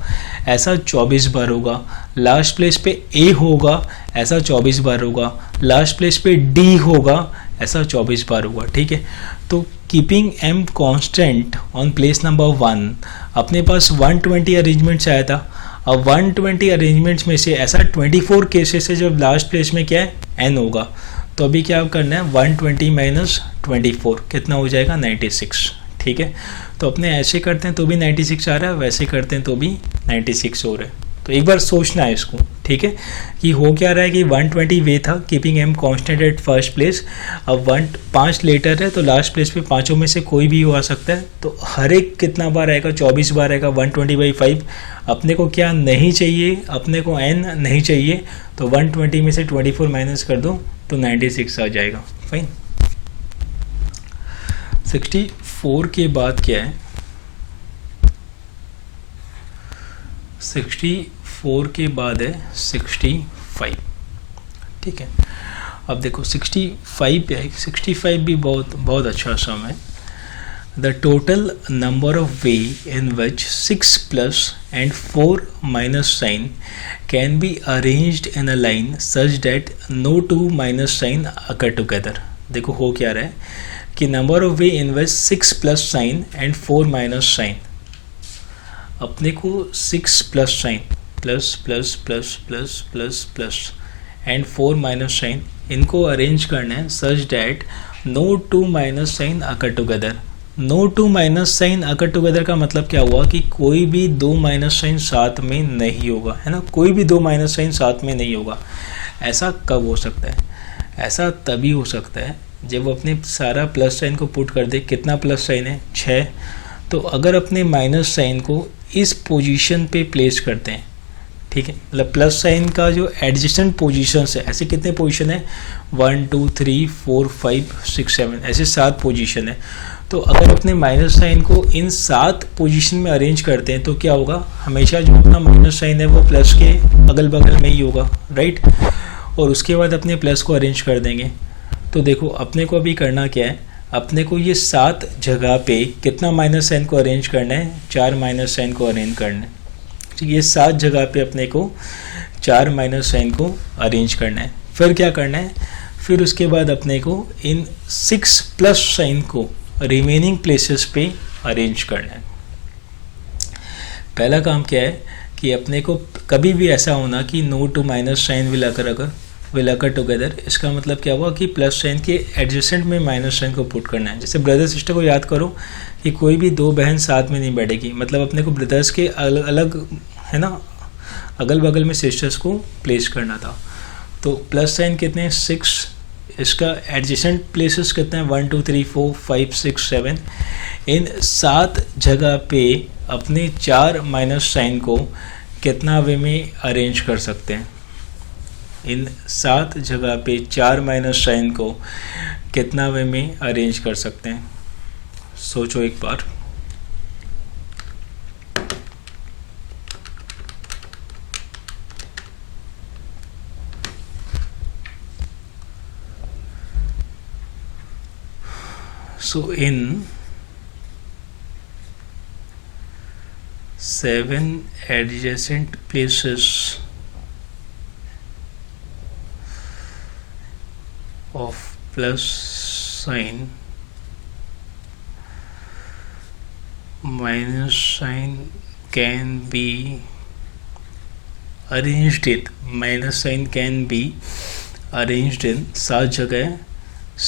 ऐसा 24 बार होगा, लास्ट प्लेस पे a होगा ऐसा 24 बार होगा, लास्ट प्लेस पे d होगा ऐसा 24 बार होगा, ठीक है। तो keeping m constant on place number 1, अपने पास 120 अरेंजमेंट्स आया था। अब 120 अरेंजमेंट्स में से ऐसा 24 केसेस है जब लास्ट प्लेस में क्या है n होगा, तो अभी क्या करना है 120 माइनस 24 कितना हो जाएगा 96, ठीक है। तो अपने ऐसे करते हैं तो भी 96 आ रहा है, वैसे करते हैं तो भी 96 हो रहा है। तो एक बार सोचना है इसको, ठीक है, कि हो क्या रहा है कि 120 वे था, keeping m constant at first place. अब 5 लेटर है तो लास्ट प्लेस पे पाँचों में से कोई भी आ सकता है, तो हर एक कितना बार आएगा 24 बार आएगा 120/5। अपने को क्या नहीं चाहिए, अपने को n नहीं चाहिए, तो 120 में से 24 माइनस कर दो तो 96 आ जाएगा, फाइन। 64 के बाद क्या है, 64 के बाद है 65, ठीक है। अब देखो 65 पे है, 65 भी बहुत अच्छा सम है। The total number of way in which 6 plus and 4 minus sign can be arranged in a line such that no 2 minus sign occur together. देखो हो क्या रहा है कि number of way in which 6 plus sign and 4 minus sign, अपने को 6 plus sign plus plus plus plus plus plus and 4 minus sign, इनको अरेंज करना है such that no 2 minus sign occur together. No 2 minus sign occur together का मतलब क्या हुआ कि कोई भी 2 माइनस साइन साथ में नहीं होगा, है ना, कोई भी 2 माइनस साइन साथ में नहीं होगा। ऐसा कब हो सकता है, ऐसा तभी हो सकता है जब अपने सारा प्लस साइन को पुट कर दे। कितना प्लस साइन है 6, तो अगर अपने माइनस साइन को इस पोजीशन पे प्लेस करते हैं, ठीक है, मतलब प्लस साइन का जो एडजेसेंट पोजीशंस है, ऐसे कितने पोजीशन है 1 2 3 4 5 6 7, ऐसे 7 पोजीशन है। तो अगर अपने माइनस साइन को इन 7 पोजीशन में अरेंज करते हैं तो क्या होगा, हमेशा जो अपना माइनस साइन है वो प्लस के अगल बगल में ही होगा, राइट। और उसके बाद अपने प्लस को अरेंज कर देंगे। तो देखो अपने को अभी करना क्या है, अपने को ये 7 जगह पे कितना माइनस साइन को अरेंज करना है, 4 माइनस साइन को अरेंज करना है, ठीक है। ये 7 जगह पे अपने को 4 माइनस साइन को अरेंज करना है। फिर क्या करना है, फिर उसके बाद अपने को इन 6 प्लस साइन को रिमेनिंग प्लेसेस पे अरेंज करना है। पहला काम क्या है कि अपने को कभी भी ऐसा होना कि no 2 minus sign will occur together. इसका मतलब क्या हुआ कि प्लस साइन के एडजेसेंट में माइनस साइन को पुट करना है। जैसे ब्रदर सिस्टर को याद करो कि कोई भी 2 बहन साथ में नहीं बैठेगी, मतलब अपने को ब्रदर्स के अलग अलग, है ना, अगल बगल में सिस्टर्स को प्लेस करना था। तो प्लस साइन कितने हैं 6, इसका एडजेसेंट प्लेसेस कितने हैं 1 2 3 4 5 6 7। इन 7 जगह पे अपने 4 माइनस साइन को कितना वे में अरेंज कर सकते हैं? इन 7 जगह पे 4 माइनस साइन को कितना वे में अरेंज कर सकते हैं? सोचो एक बार। So in 7 adjacent places of plus sign, minus sign can be arranged in, minus sign can be arranged in 7 जगह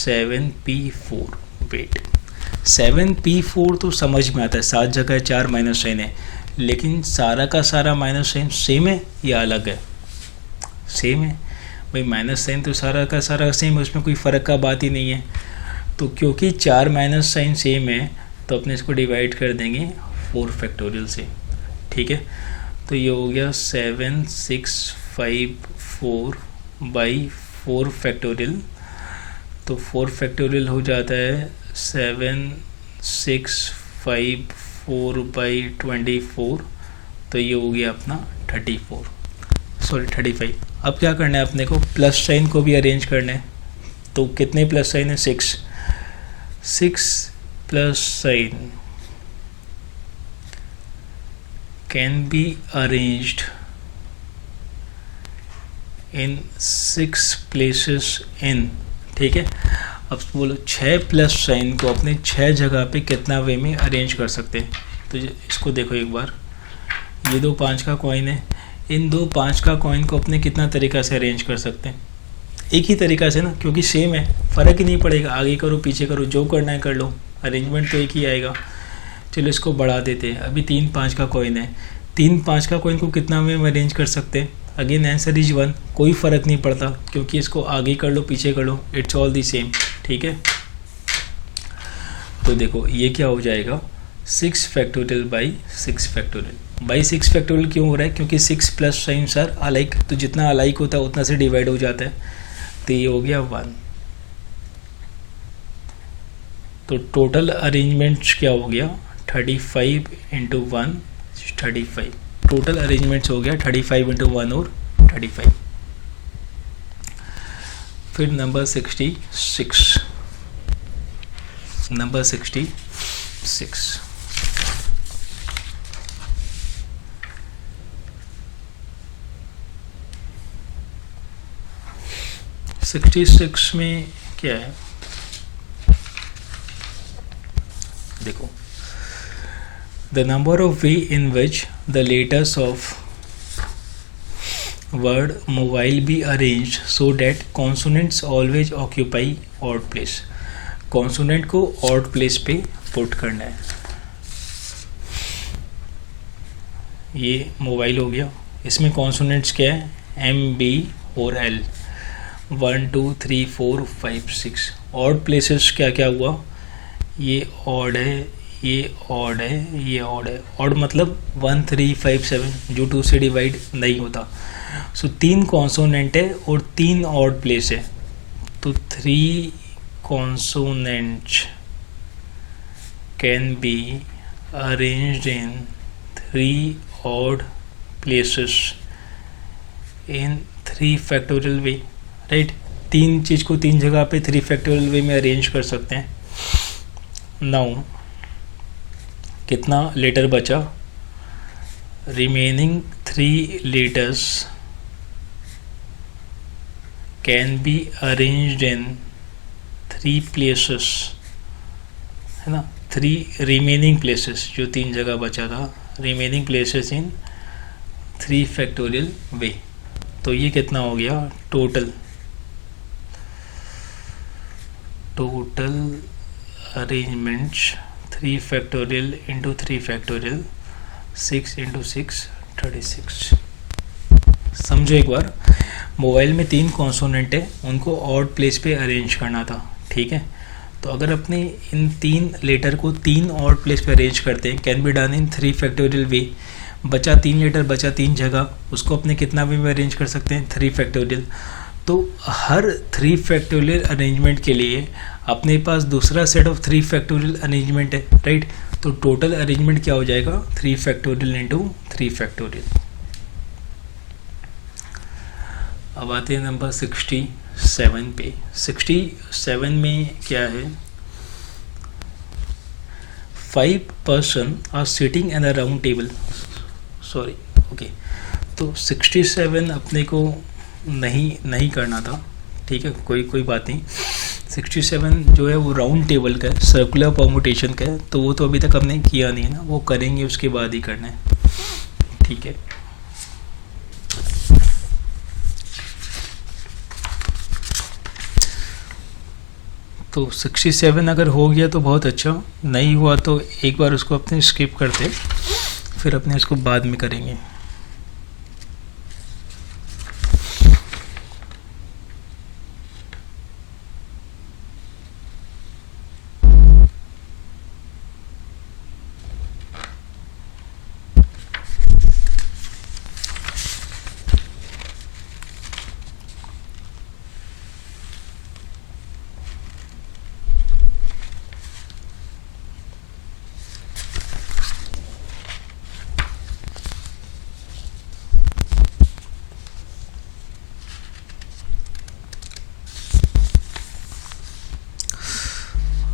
7p4। वेट 7p4 तो समझ में आता है, 7 जगह 4 माइनस साइन है, लेकिन सारा का सारा माइनस साइन सेम है या अलग है? सेम है भाई, माइनस साइन तो सारा का सारा सेम है, उसमें कोई फ़र्क का बात ही नहीं है। तो क्योंकि 4 माइनस साइन सेम है तो अपने इसको डिवाइड कर देंगे 4 फैक्टोरियल से। ठीक है, तो ये हो गया 7654 बाई 4 फैक्टोरियल। तो 4 फैक्टोरियल हो जाता है 7654 बाई 24, तो ये हो गया अपना 35। अब क्या करना है अपने को? प्लस साइन को भी अरेंज करना है। तो कितने प्लस साइन है? 6 plus sign can be arranged in 6 places in. ठीक है, अब बोलो 6 प्लस साइन को अपने 6 जगह पे कितना वे में अरेंज कर सकते हैं? तो इसको देखो एक बार, ये 2 5 का कॉइन है, इन 2 5 का कॉइन को अपने कितना तरीका से अरेंज कर सकते हैं? एक ही तरीका से ना, क्योंकि सेम है, फ़र्क ही नहीं पड़ेगा, आगे करो पीछे करो, जो करना है कर लो, अरेंजमेंट तो एक ही आएगा। चलो इसको बढ़ा देते हैं। अभी 3 5 का कॉइन है, 3 5 का कॉइन को कितना वे में अरेंज कर सकते हैं? अगेन आंसर इज 1, कोई फ़र्क नहीं पड़ता, क्योंकि इसको आगे कर लो पीछे कर लो, इट्स ऑल दी सेम। ठीक है, तो देखो ये क्या हो जाएगा, 6 factorial by 6 factorial. By 6 factorial क्यों हो रहा है? क्योंकि 6 प्लस साइन सर अलाइक, तो जितना अलाइक होता है उतना से डिवाइड हो जाता है, तो ये हो गया 1। तो टोटल अरेंजमेंट्स क्या हो गया? 35 इंटू 1 35। टोटल अरेंजमेंट्स हो गया 35 इंटू 1 और 35। फिर नंबर 66, नंबर 66 66 में क्या है? देखो, the number of way in which the letters of word mobile be arranged so that consonants always occupy odd place। consonant को odd place पे पुट करना है। ये मोबाइल हो गया, इसमें consonants क्या है? M, B और L। 1 2 3 4 5 6 ऑड प्लेसेस क्या क्या हुआ? ये ऑड है, ये ऑड है, ये ऑड है। ऑड मतलब 1 3 5 7 जो 2 से डिवाइड नहीं होता। सो 3 कॉन्सोनेंट है और 3 ऑड प्लेस है, तो 3 consonants can be arranged in 3 odd places in 3 factorial way. Right, 3 चीज़ को 3 जगह पे 3 फैक्टोरियल वे में अरेंज कर सकते हैं। नाउ कितना लेटर बचा? Remaining 3 letters can be arranged in 3 places, है ना? 3 रिमेनिंग प्लेसेस, जो 3 जगह बचा था, रिमेनिंग प्लेसेस इन 3 फैक्टोरियल वे। तो ये कितना हो गया? Total arrangements 3 factorial into 3 factorial 6 into 6 36। समझो एक बार, मोबाइल में 3 कॉन्सोनेंट है, उनको ऑड प्लेस पे अरेंज करना था। ठीक है, तो अगर अपने इन 3 लेटर को 3 और प्लेस पे अरेंज करते हैं, can be done in 3 factorial way, बचा 3 लेटर, बचा 3 जगह, उसको अपने कितना वे में अरेंज कर सकते हैं, 3 फैक्टोरियल। तो हर 3 फैक्टोरियल अरेंजमेंट के लिए अपने पास दूसरा सेट ऑफ 3 फैक्टोरियल अरेंजमेंट है, राइट। तो टोटल अरेंजमेंट क्या हो जाएगा, 3 फैक्टोरियल इंटू 3 फैक्टोरियल। अब आते हैं नंबर 67 पे। 67 में क्या है, 5 person are sitting in a round table, sorry, okay. तो 67 अपने को नहीं करना था, ठीक है, कोई बात नहीं। 67 जो है वो राउंड टेबल का है, सर्कुलर परमुटेशन का है, तो वो तो अभी तक हमने किया नहीं है ना, वो करेंगे उसके बाद ही करना है, ठीक है। तो 67 अगर हो गया तो बहुत अच्छा, नहीं हुआ तो एक बार उसको अपने स्किप करते, फिर अपने इसको बाद में करेंगे।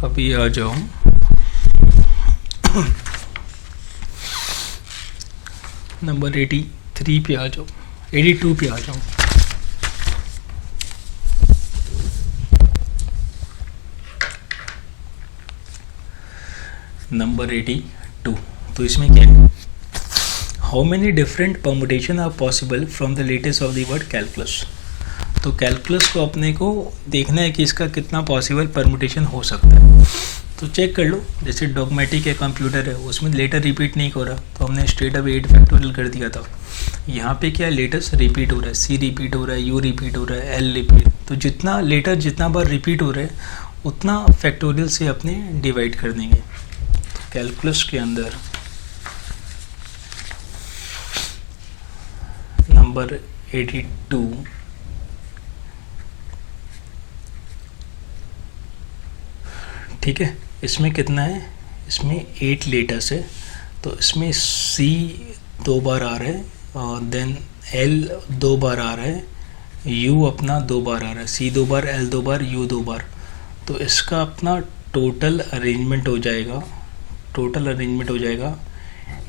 अभी आ जाओ नंबर 83 पे आ जाओ, 82 पे आ जाओ। नंबर 82, तो इसमें क्या है, how many different permutation are possible from the letters of the word calculus. तो कैलकुलस को अपने को देखना है कि इसका कितना पॉसिबल परमुटेशन हो सकता है। तो चेक कर लो, जैसे डॉगमेटिक है, कंप्यूटर है, उसमें लेटर रिपीट नहीं हो रहा, तो हमने स्ट्रेट अप 8 फैक्टोरियल कर दिया था। यहाँ पे क्या लेटर्स रिपीट हो रहा है, सी रिपीट हो रहा है, यू रिपीट हो रहा है, एल रिपीट, तो जितना लेटर जितना बार रिपीट हो रहा है उतना फैक्टोरियल से अपने डिवाइड कर देंगे। तो कैलकुलस के अंदर नंबर 82, ठीक है, इसमें कितना है, इसमें 8 लेटर्स है, तो इसमें सी 2 बार आ रहा है, और देन एल 2 बार आ रहा है, यू अपना 2 बार आ रहा है, सी 2 बार, एल 2 बार, यू 2 बार। तो इसका अपना टोटल अरेंजमेंट हो जाएगा,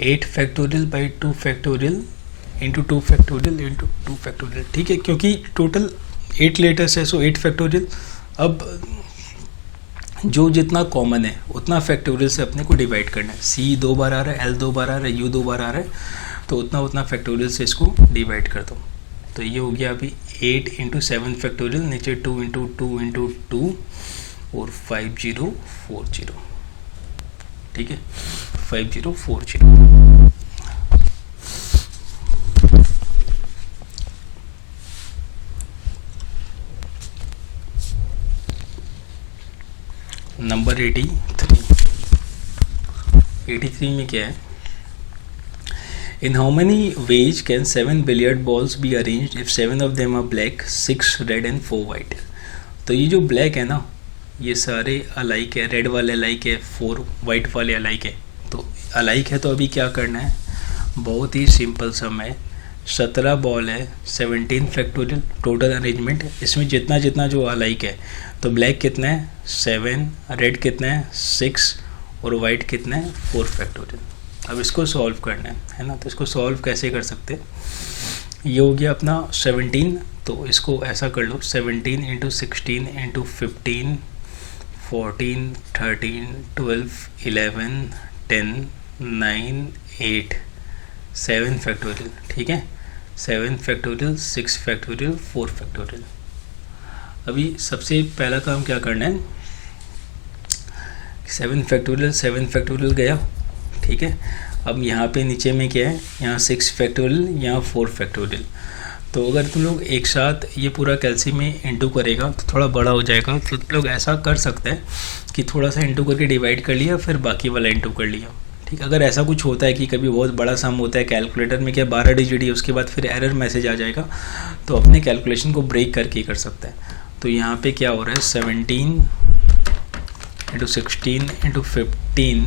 8 factorial by 2 factorial into 2 factorial into 2 factorial, ठीक है, क्योंकि टोटल 8 लेटर्स है, सो 8 फैक्टोरियल। अब जो जितना कॉमन है उतना फैक्टोरियल से अपने को डिवाइड करना है। सी 2 बार आ रहा है, एल 2 बार आ रहा है, यू 2 बार आ रहा है, तो उतना फैक्टोरियल से इसको डिवाइड कर दो। तो ये हो गया अभी 8 इंटू 7 फैक्टोरियल, नीचे 2 इंटू 2 इंटू 2 और 5040, ठीक है, 5040। नंबर 83 में क्या है, in how many ways can 7 billiard balls be arranged if 7 of them are black, 6 red and 4 white. तो ये जो ब्लैक है ना, ये सारे अलाइक है, रेड वाले अलाइक है, 4 वाइट वाले अलाइक है। तो अलाइक है तो अभी क्या करना है, बहुत ही सिंपल सम है, 17 बॉल है, 17 फैक्टोरियल टोटल अरेंजमेंट। इसमें जितना जितना जो अलाइक है, तो ब्लैक कितना है 7, रेड कितना है 6 और वाइट कितना है 4 फैक्टोरियल। अब इसको सॉल्व करना है ना, तो इसको सॉल्व कैसे कर सकते हैं, ये हो गया अपना 17, तो इसको ऐसा कर लो, 17 इंटू 16 इंटू 15 14 13 12 11 10 9 8 7 फैक्टोरियल, ठीक है, 7 फैक्टोरियल 6 फैक्टोरियल 4 फैक्टोरियल। अभी सबसे पहला काम क्या करना है, 7 फैक्टोरियल गया, ठीक है। अब यहाँ पे नीचे में क्या है, यहाँ 6 फैक्टोरियल, यहाँ 4 फैक्टोरियल। तो अगर तुम लोग एक साथ ये पूरा कैल्शियम में इंटू करेगा तो थोड़ा बड़ा हो जाएगा, तो तुम लोग ऐसा कर सकते हैं कि थोड़ा सा इंटू करके डिवाइड कर लिया, फिर बाकी वाला इंटू कर लिया। ठीक, अगर ऐसा कुछ होता है कि कभी बहुत बड़ा सम होता है कैलकुलेटर में, क्या 12 डिजिट ही, उसके बाद फिर एरर मैसेज आ जाएगा, तो अपने कैलकुलेशन को ब्रेक करके कर सकते हैं। तो यहाँ पे क्या हो रहा है, 17 into 16 into 15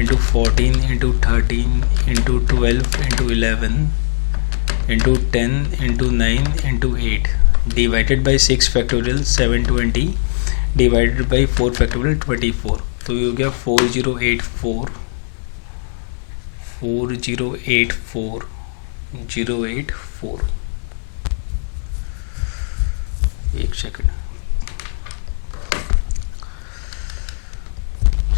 into 14 into 13 into 12 into 11 into 10 into 9 into 8 divided by 6 factorial 720 divided by 4 factorial 24। तो ये हो गया 4084 084। एक second,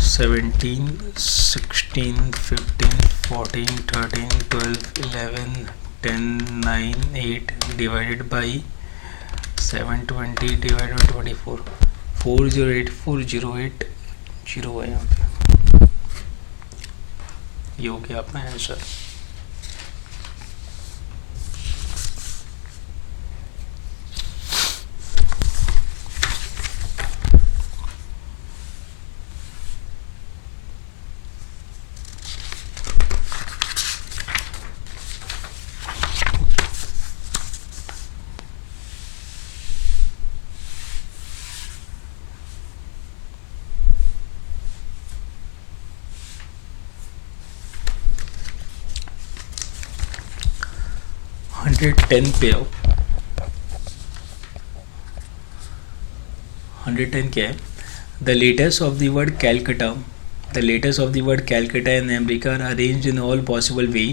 17 16 15 14 13 12 11 10 9 8 divided by 720 divided by 24, 408408 zero है यहाँ पे। ये हो गया अपना आंसर। $110 पे आओ। 110 क्या है, the letters of the word Calcutta, the letters of the word Calcutta in America are arranged in all possible way,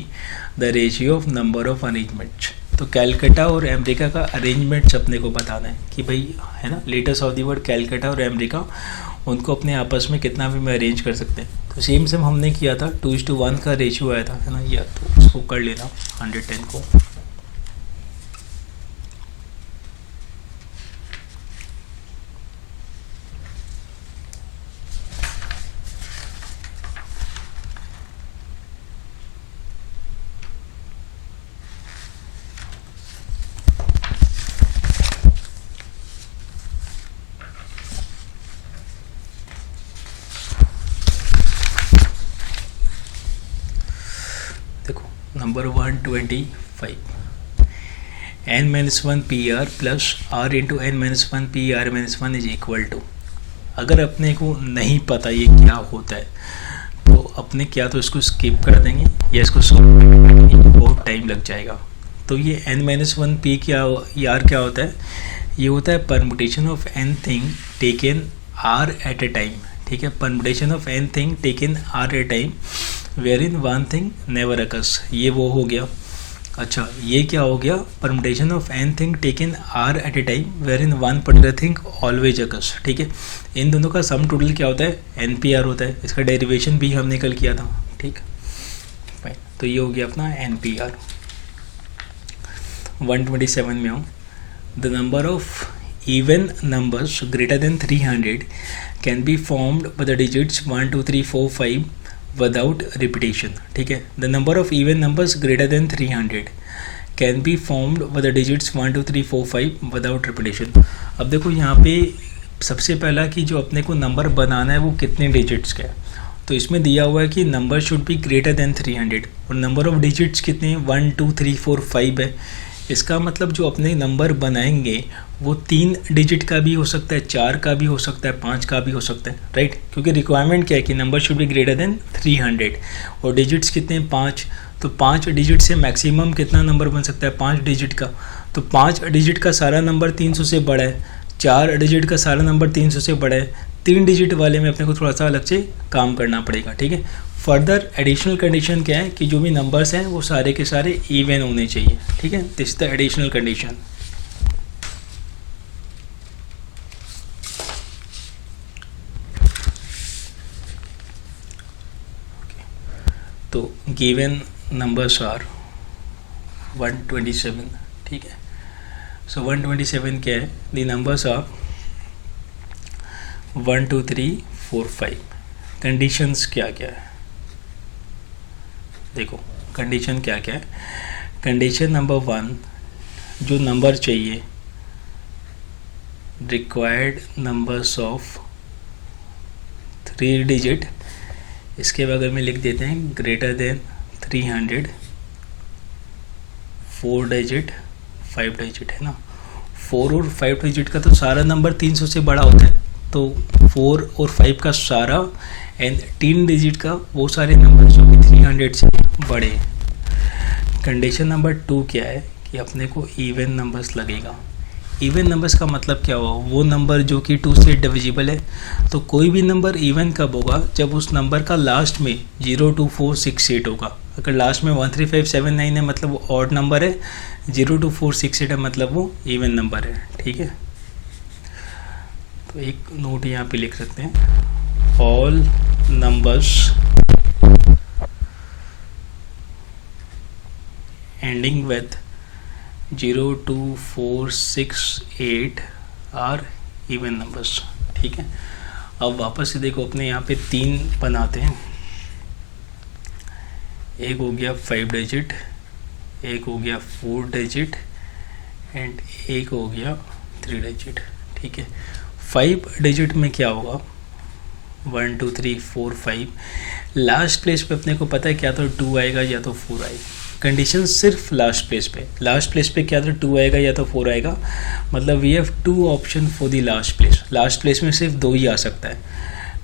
the ratio of number of arrangements. तो कैलकटा और अमेरिका का अरेंजमेंट्स अपने को बताना है कि भाई है ना, letters of the word Calcutta और अमेरिका, उनको अपने आपस में कितना भी में अरेंज कर सकते हैं। तो सेम हमने किया था, 2:1 का रेशियो आया था, है ना, या तो उसको कर लेना 110 को। Number 125, n-1 PR plus r into n-1 PR-1 is equal to. अगर अपने को नहीं पता ये क्या होता है तो अपने क्या तो इसको स्किप कर देंगे या इसको सॉल्व करने में बहुत टाइम लग जाएगा। तो ये n-1 p क्या r क्या होता है, ये होता है permutation of n thing taken r at a time. ठीक है, permutation of n thing taken r at time where in one thing never occurs, ये वो हो गया। अच्छा, ये क्या हो गया, permutation of n thing taken r at a time where in one particular thing always occurs. ठीक है, इन दोनों का सम टोटल क्या होता है, एन पी आर होता है। इसका डेरिवेशन भी हमने कल किया था। ठीक, तो ये हो गया अपना एन पी आर। 127 में हूँ, the number of even numbers greater than 300 can be formed by the digits 1 2 3 4 5 without repetition. ठीक है, the number of even numbers greater than 300 can be formed with the digits 1 2 3 4 5 without repetition. अब देखो यहाँ पे सबसे पहला कि जो अपने को नंबर बनाना है वो कितने डिजिट्स का है, तो इसमें दिया हुआ है कि number should be greater than 300 और नंबर ऑफ डिजिट्स कितने हैं, 1 2 3 4 5 है। इसका मतलब जो अपने नंबर बनाएंगे वो 3 डिजिट का भी हो सकता है, 4 का भी हो सकता है, 5 का भी हो सकता है, राइट। क्योंकि रिक्वायरमेंट क्या है कि number should be greater than 300 और डिजिट्स कितने हैं, 5। तो 5 डिजिट से मैक्सिमम कितना नंबर बन सकता है, 5 डिजिट का। तो 5 डिजिट का सारा नंबर 300 से बड़ा है, 4 डिजिट का सारा नंबर 300 से बड़ा है, 3 डिजिट वाले में अपने को थोड़ा सा अलग से काम करना पड़ेगा। ठीक है, फर्दर एडिशनल कंडीशन क्या है कि जो भी नंबर्स हैं वो सारे के सारे इवन होने चाहिए। ठीक है, this is the additional condition. तो गिवन नंबर्स आर 127। ठीक है, सो 127 क्या है, द नंबर्स आर 1 2 3 4 5। कंडीशंस क्या क्या है, देखो कंडीशन क्या क्या है। कंडीशन नंबर 1, जो नंबर चाहिए, रिक्वायर्ड नंबर्स ऑफ 3 डिजिट, इसके बगल में लिख देते हैं ग्रेटर देन 300, 4 डिजिट, 5 डिजिट है ना। 4 और 5 डिजिट का तो सारा नंबर 300 से बड़ा होता है, तो 4 और 5 का सारा एंड 3 डिजिट का वो सारे नंबर जो कि 300 से बड़े हैं। कंडीशन नंबर 2 क्या है कि अपने को इवन नंबर्स लगेगा। इवन नंबर्स का मतलब क्या हुआ, वो नंबर जो कि 2 से डिविजिबल है। तो कोई भी नंबर इवन कब होगा, जब उस नंबर का लास्ट में 0, 2, 4, 6, 8 होगा। अगर लास्ट में 1, 3, 5, 7, 9 है मतलब वो ऑड नंबर है, 0, 2, 4, 6, 8 है मतलब वो इवन नंबर है। ठीक है, तो एक नोट यहाँ पे लिख सकते हैं, all numbers ending with 0, 2, 4, 6, 8 are even numbers. ठीक है, अब वापस से देखो अपने यहाँ पे 3 बनाते हैं। एक हो गया 5 डिजिट, एक हो गया 4 डिजिट एंड एक हो गया 3 डिजिट। ठीक है, 5 डिजिट में क्या होगा, 1, 2, 3, 4, 5। लास्ट प्लेस पे अपने को पता है क्या तो 2 आएगा या तो 4 आएगा। कंडीशन सिर्फ लास्ट प्लेस पे क्या तो 2 आएगा या तो 4 आएगा, मतलब we have 2 option for the last place. Last place में सिर्फ 2 ही आ सकता है।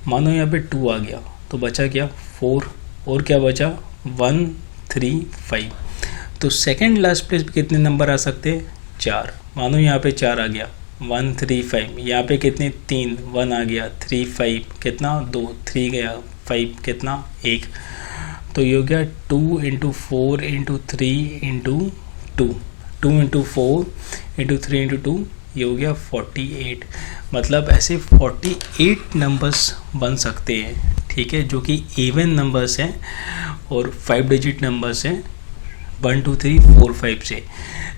मानो यहाँ पे 2 आ गया तो बचा क्या 4, और क्या बचा 1, 3, 5। तो सेकंड लास्ट प्लेस पे कितने नंबर आ सकते हैं, 4। मानो यहाँ पे 4 आ गया, 1, 3, 5। यहाँ पे कितने 3, 1 आ गया, 3, 5 कितना 2, 3 गया, 5 कितना 1। तो ये हो गया 2 × 4 × 3 × 2, 2 × 4 × 3 × 2, ये हो गया 48। मतलब ऐसे 48 नंबर्स बन सकते हैं। ठीक है, जो कि इवन नंबर्स हैं और 5 डिजिट नंबर्स हैं 1, 2, 3, 4, 5 से।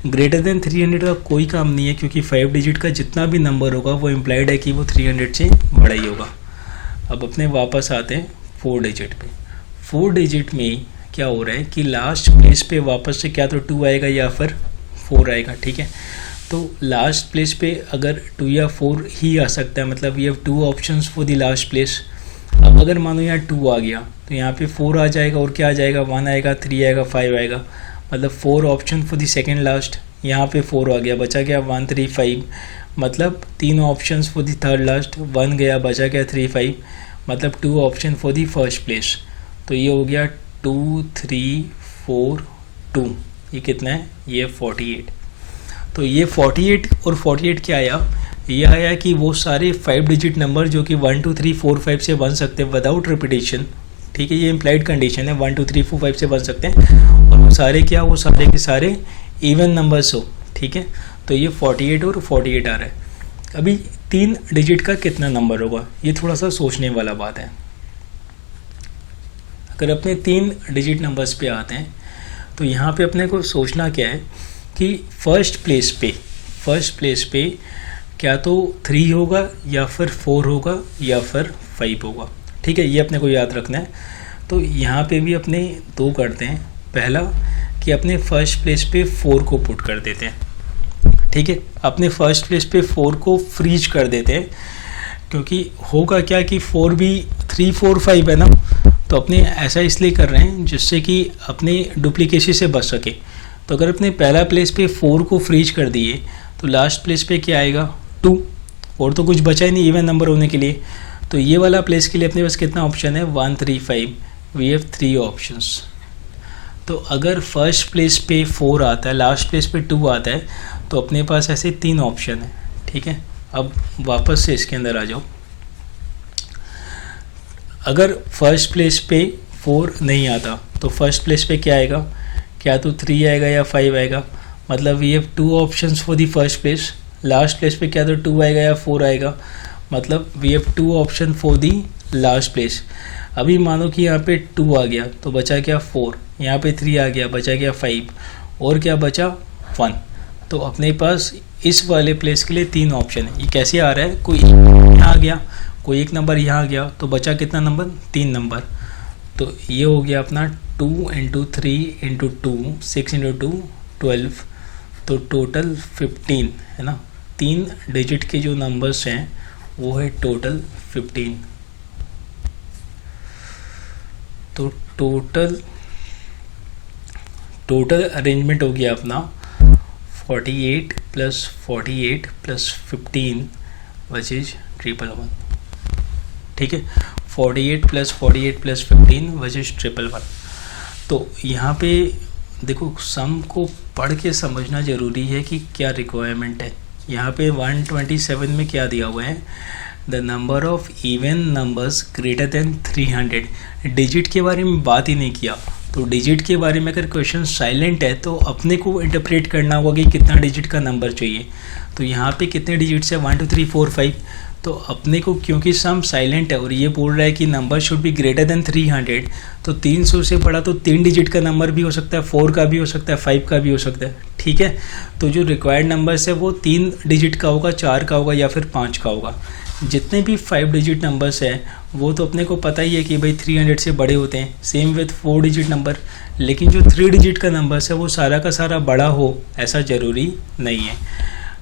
ग्रेटर देन 300 का कोई काम नहीं है, क्योंकि 5 डिजिट का जितना भी नंबर होगा वो इम्प्लाइड है कि वो 300 से बड़ा ही होगा। अब अपने वापस आते हैं 4 डिजिट पे। 4 डिजिट में क्या हो रहा है कि लास्ट प्लेस पे वापस से क्या तो 2 आएगा या फिर 4 आएगा। ठीक है, तो लास्ट प्लेस पे अगर 2 या 4 ही आ सकता है, मतलब ये 2 options for the last place. अब अगर मानो यहाँ 2 आ गया तो यहाँ पे 4 आ जाएगा, और क्या आ जाएगा 1 आएगा, 3 आएगा, 5 आएगा, मतलब 4 option for the second last. यहाँ पे 4 आ गया, बचा गया 1, 3, 5, मतलब 3 options for the third last. 1 गया, बचा गया 3, 5, मतलब 2 option for the first place. तो ये हो गया 2, 3, 4, 2, ये कितना है, ये 48। तो ये 48 और 48 क्या आया, ये आया कि वो सारे 5 डिजिट नंबर जो कि 1, 2, 3, 4, 5 से बन सकते हैं विदाउट रिपीटेशन। ठीक है, ये इम्प्लाइड कंडीशन है, 1, 2, 3, 4, 5 से बन सकते हैं, और वो सारे क्या, वो सारे के सारे इवन नंबर्स हो। ठीक है, तो ये 48 और 48 आ रहा है। अभी 3 डिजिट का कितना नंबर होगा, ये थोड़ा सा सोचने वाला बात है। अगर अपने 3 डिजिट नंबर्स पे आते हैं तो यहाँ पे अपने को सोचना क्या है कि फर्स्ट प्लेस पे क्या तो 3 होगा या फिर 4 होगा या फिर 5 होगा। ठीक है, ये अपने को याद रखना है। तो यहाँ पे भी अपने 2 करते हैं। पहला कि अपने फर्स्ट प्लेस पे 4 को पुट कर देते हैं। ठीक है, अपने फर्स्ट प्लेस पे 4 को फ्रीज कर देते हैं, क्योंकि होगा क्या कि 4 भी 3, 4, 5 है ना, तो अपने ऐसा इसलिए कर रहे हैं जिससे कि अपने डुप्लीकेसी से बच सके। तो अगर अपने पहला प्लेस पे 4 को फ्रीज कर दिए तो लास्ट प्लेस पे क्या आएगा 2, और तो कुछ बचा ही नहीं इवन नंबर होने के लिए। तो ये वाला प्लेस के लिए अपने पास कितना ऑप्शन है, 1, 3, 5, वी हैव 3 ऑप्शंस। तो अगर फर्स्ट प्लेस पे 4 आता है, लास्ट प्लेस पे 2 आता है, तो अपने पास ऐसे 3 ऑप्शन है। ठीक है, अब वापस से इसके अंदर आ जाओ। अगर फर्स्ट प्लेस पे 4 नहीं आता तो फर्स्ट प्लेस पे क्या आएगा, क्या तो 3 आएगा या 5 आएगा, मतलब we have 2 options for the first place. Last place पे क्या तो 2 आएगा या 4 आएगा, मतलब we have 2 option for the last place. अभी मानो कि यहाँ पे 2 आ गया तो बचा क्या 4, यहाँ पे 3 आ गया बचा क्या 5, और क्या बचा 1। तो अपने पास इस वाले प्लेस के लिए 3 ऑप्शन है। ये कैसे आ रहा है, कोई यहाँ आ गया, कोई एक नंबर यहाँ आ गया, तो बचा कितना नंबर, 3 नंबर। तो ये हो गया अपना 2 × 3 × 2, 6 × 2, 12, तो टोटल 15 है ना, 3 डिजिट के जो नंबर्स हैं वो है टोटल 15। तो टोटल अरेंजमेंट हो गया अपना 48 + 48 + 15 विच इज 111। ठीक है, 48 + 48 + 15 विच इज 111। तो यहाँ पे देखो सम को पढ़ के समझना ज़रूरी है कि क्या रिक्वायरमेंट है। यहाँ पे 127 में क्या दिया हुआ है, the number of even numbers greater than 300। Digit के बारे में बात ही नहीं किया। तो डिजिट के बारे में अगर क्वेश्चन साइलेंट है तो अपने को इंटरप्रेट करना होगा कि कितना डिजिट का नंबर चाहिए। तो यहाँ पे कितने डिजिट्स है, 1 2 3 4 5। तो अपने को क्योंकि सम साइलेंट है और ये बोल रहा है कि number should be greater than 300, तो 300 से बड़ा तो 3 डिजिट का नंबर भी हो सकता है, 4 का भी हो सकता है, 5 का भी हो सकता है। ठीक है, तो जो रिक्वायर्ड नंबर्स है वो 3 डिजिट का होगा, 4 का होगा या फिर 5 का होगा। जितने भी 5 डिजिट नंबर्स हैं वो तो अपने को पता ही है कि भाई 300 से बड़े होते हैं, सेम विथ 4 डिजिट नंबर। लेकिन जो 3 डिजिट का नंबर्स है वो सारा का सारा बड़ा हो ऐसा ज़रूरी नहीं है।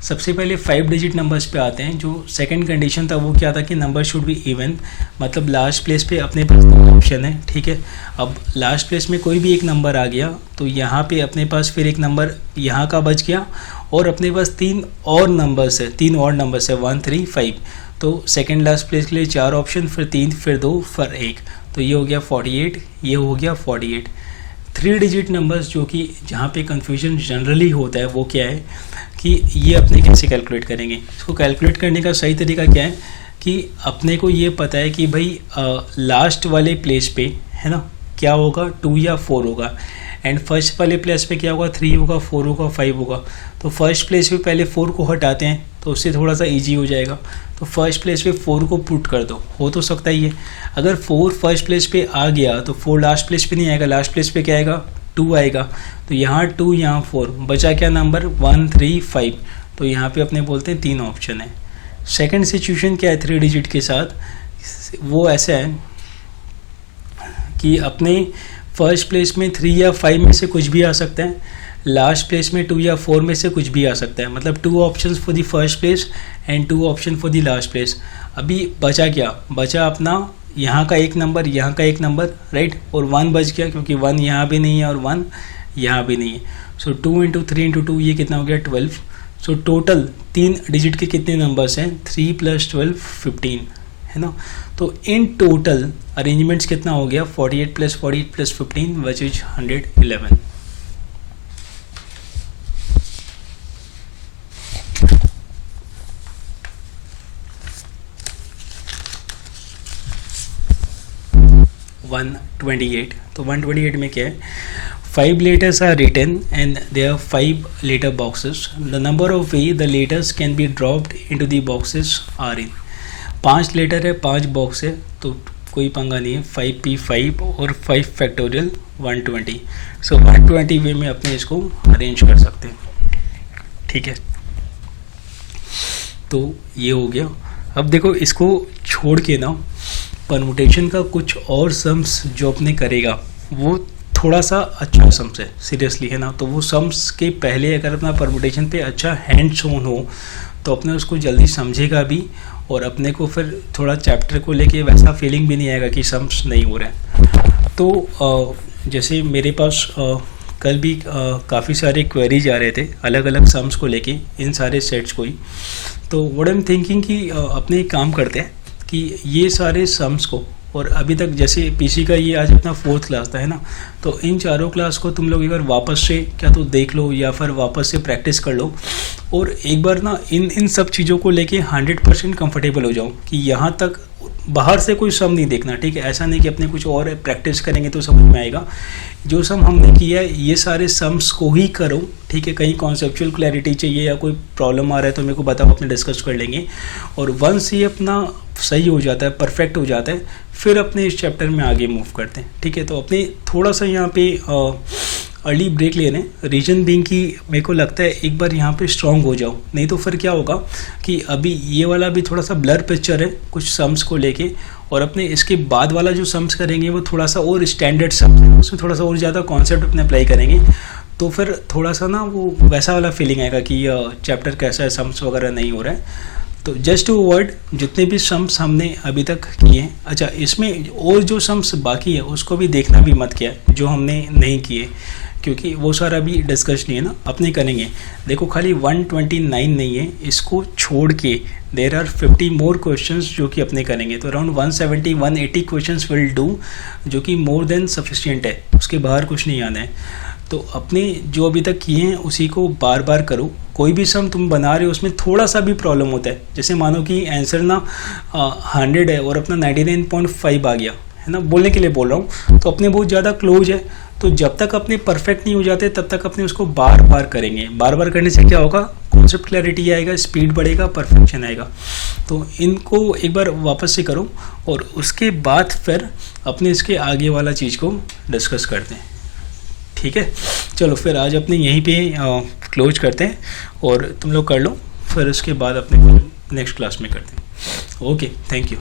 सबसे पहले 5 डिजिट नंबर्स पे आते हैं। जो सेकंड कंडीशन था वो क्या था कि नंबर शुड बी इवन, मतलब लास्ट प्लेस पे अपने पास ऑप्शन है। ठीक है, अब लास्ट प्लेस में कोई भी एक नंबर आ गया तो यहाँ पे अपने पास फिर एक नंबर यहाँ का बच गया और अपने पास 3 और नंबर्स है, 3 और नंबर्स है 1 3 5। तो सेकंड लास्ट प्लेस के लिए 4 ऑप्शन, फिर 3, फिर 2, फिर 1। तो ये हो गया 48, ये हो गया 48। 3 डिजिट नंबर्स जो कि जहाँ पे कन्फ्यूजन जनरली होता है वो क्या है कि ये अपने कैसे कैलकुलेट करेंगे। इसको कैलकुलेट करने का सही तरीका क्या है कि अपने को ये पता है कि भाई लास्ट वाले प्लेस पे है ना क्या होगा, 2 या 4 होगा, एंड फर्स्ट वाले प्लेस पे क्या होगा, 3 होगा, 4 होगा, 5 होगा। तो फर्स्ट प्लेस पे पहले 4 को हटाते हैं तो उससे थोड़ा सा इजी हो जाएगा। तो फर्स्ट प्लेस पे 4 को पुट कर दो, हो तो सकता ही है। अगर 4 फर्स्ट प्लेस पे आ गया तो 4 लास्ट प्लेस पे नहीं आएगा, लास्ट प्लेस पे क्या आएगा, 2 आएगा। तो यहाँ 2, यहाँ 4, बचा क्या नंबर, 1 3 5। तो यहाँ पे अपने बोलते हैं 3 ऑप्शन है। सेकंड सिचुएशन क्या है 3 डिजिट के साथ, वो ऐसा है कि अपने फर्स्ट प्लेस में 3 या 5 में से कुछ भी आ सकता है, लास्ट प्लेस में 2 या 4 में से कुछ भी आ सकता है। मतलब 2 options for the first place and 2 option for the last place. अभी बचा क्या, बचा अपना यहाँ का एक नंबर, यहाँ का एक नंबर, राइट, और 1 बच गया क्योंकि 1 यहाँ भी नहीं है और 1 यहाँ भी नहीं है। सो 2 × 3 × 2 ये कितना हो गया, 12। सो टोटल 3 डिजिट के कितने नंबर्स हैं, 3 + 12 15 है ना। तो इन टोटल अरेंजमेंट्स कितना हो गया, 48 + 48 + 15 विच इज 111। तो 128 में क्या है, 5 letters are written and there are 5 letter boxes. The number of way the letters can be dropped into the boxes are in. 5 letter है, 5 बॉक्स है, तो कोई पंगा नहीं है। 5p5 और 5 फैक्टोरियल 120। सो 120 वे में अपने इसको अरेंज कर सकते हैं। ठीक है, तो ये हो गया। अब देखो इसको छोड़ के ना परमुटेशन का कुछ और सम्स जो अपने करेगा वो थोड़ा सा अच्छा सम्स है, सीरियसली है ना। तो वो सम्स के पहले अगर अपना परमुटेशन पे अच्छा हैंड्स ऑन हो तो अपने उसको जल्दी समझेगा भी और अपने को फिर थोड़ा चैप्टर को लेके वैसा फीलिंग भी नहीं आएगा कि सम्स नहीं हो रहे हैं। तो जैसे मेरे पास कल भी काफ़ी सारे क्वेरीज आ रहे थे अलग अलग सम्स को लेके, इन सारे सेट्स को ही। तो व्हाट आई एम थिंकिंग कि अपने एक काम करते हैं कि ये सारे सम्स को, और अभी तक जैसे पीसी का ये आज अपना 4th क्लास था है ना, तो इन चारों क्लास को तुम लोग एक बार वापस से क्या तो देख लो या फिर वापस से प्रैक्टिस कर लो और एक बार ना इन सब चीज़ों को लेके 100% कंफर्टेबल हो जाओ कि यहाँ तक बाहर से कोई सम नहीं देखना। ठीक है, ऐसा नहीं कि अपने कुछ और प्रैक्टिस करेंगे तो समझ में आएगा। जो सम हमने किया है ये सारे सम्स को ही करो। ठीक है, कहीं कॉन्सेप्चुअल क्लैरिटी चाहिए या कोई प्रॉब्लम आ रहा है तो मेरे को बताओ, अपने डिस्कस कर लेंगे। और वंस ये अपना सही हो जाता है, परफेक्ट हो जाता है, फिर अपने इस चैप्टर में आगे मूव करते हैं। ठीक है, तो अपने थोड़ा सा यहाँ पे अर्ली ब्रेक ले लें। रीजन बीइंग कि मेरे को लगता है एक बार यहाँ पे स्ट्रांग हो जाओ, नहीं तो फिर क्या होगा कि अभी ये वाला भी थोड़ा सा ब्लर पिक्चर है कुछ सम्स को लेके, और अपने इसके बाद वाला जो सम्स करेंगे वो थोड़ा सा और स्टैंडर्ड सम्स है, उसमें थोड़ा सा और ज़्यादा कॉन्सेप्ट अपने अप्लाई करेंगे। तो फिर थोड़ा सा ना वो वैसा वाला फीलिंग आएगा कि चैप्टर कैसा है, सम्स वगैरह नहीं हो रहा है। तो जस्ट टू अवॉइड जितने भी सम्स हमने अभी तक किए हैं, अच्छा इसमें और जो सम्स बाकी है उसको भी देखना भी मत किया जो हमने नहीं किए, क्योंकि वो सारा भी डिस्कस नहीं है ना, अपने करेंगे। देखो खाली 129 नहीं है, इसको छोड़ के देर आर 50 मोर क्वेश्चंस जो कि अपने करेंगे। तो अराउंड 170-180 क्वेश्चंस विल डू, जो कि मोर देन सफिशिएंट है, उसके बाहर कुछ नहीं आना है। तो अपने जो अभी तक किए हैं उसी को बार बार करो। कोई भी सम तुम बना रहे हो उसमें थोड़ा सा भी प्रॉब्लम होता है, जैसे मानो कि आंसर ना 100 है और अपना 99.5 आ गया है ना, बोलने के लिए बोल रहा हूँ, तो अपने बहुत ज़्यादा क्लोज है। तो जब तक अपने परफेक्ट नहीं हो जाते तब तक अपने उसको बार बार करेंगे। बार बार करने से क्या होगा, कॉन्सेप्ट क्लैरिटी आएगा, स्पीड बढ़ेगा, परफेक्शन आएगा। तो इनको एक बार वापस से करो और उसके बाद फिर अपने इसके आगे वाला चीज़ को डिस्कस करते हैं। ठीक है, चलो फिर आज अपने यहीं पे क्लोज करते हैं और तुम लोग कर लो, फिर उसके बाद अपने नेक्स्ट क्लास में करते हैं। Okay, thank you.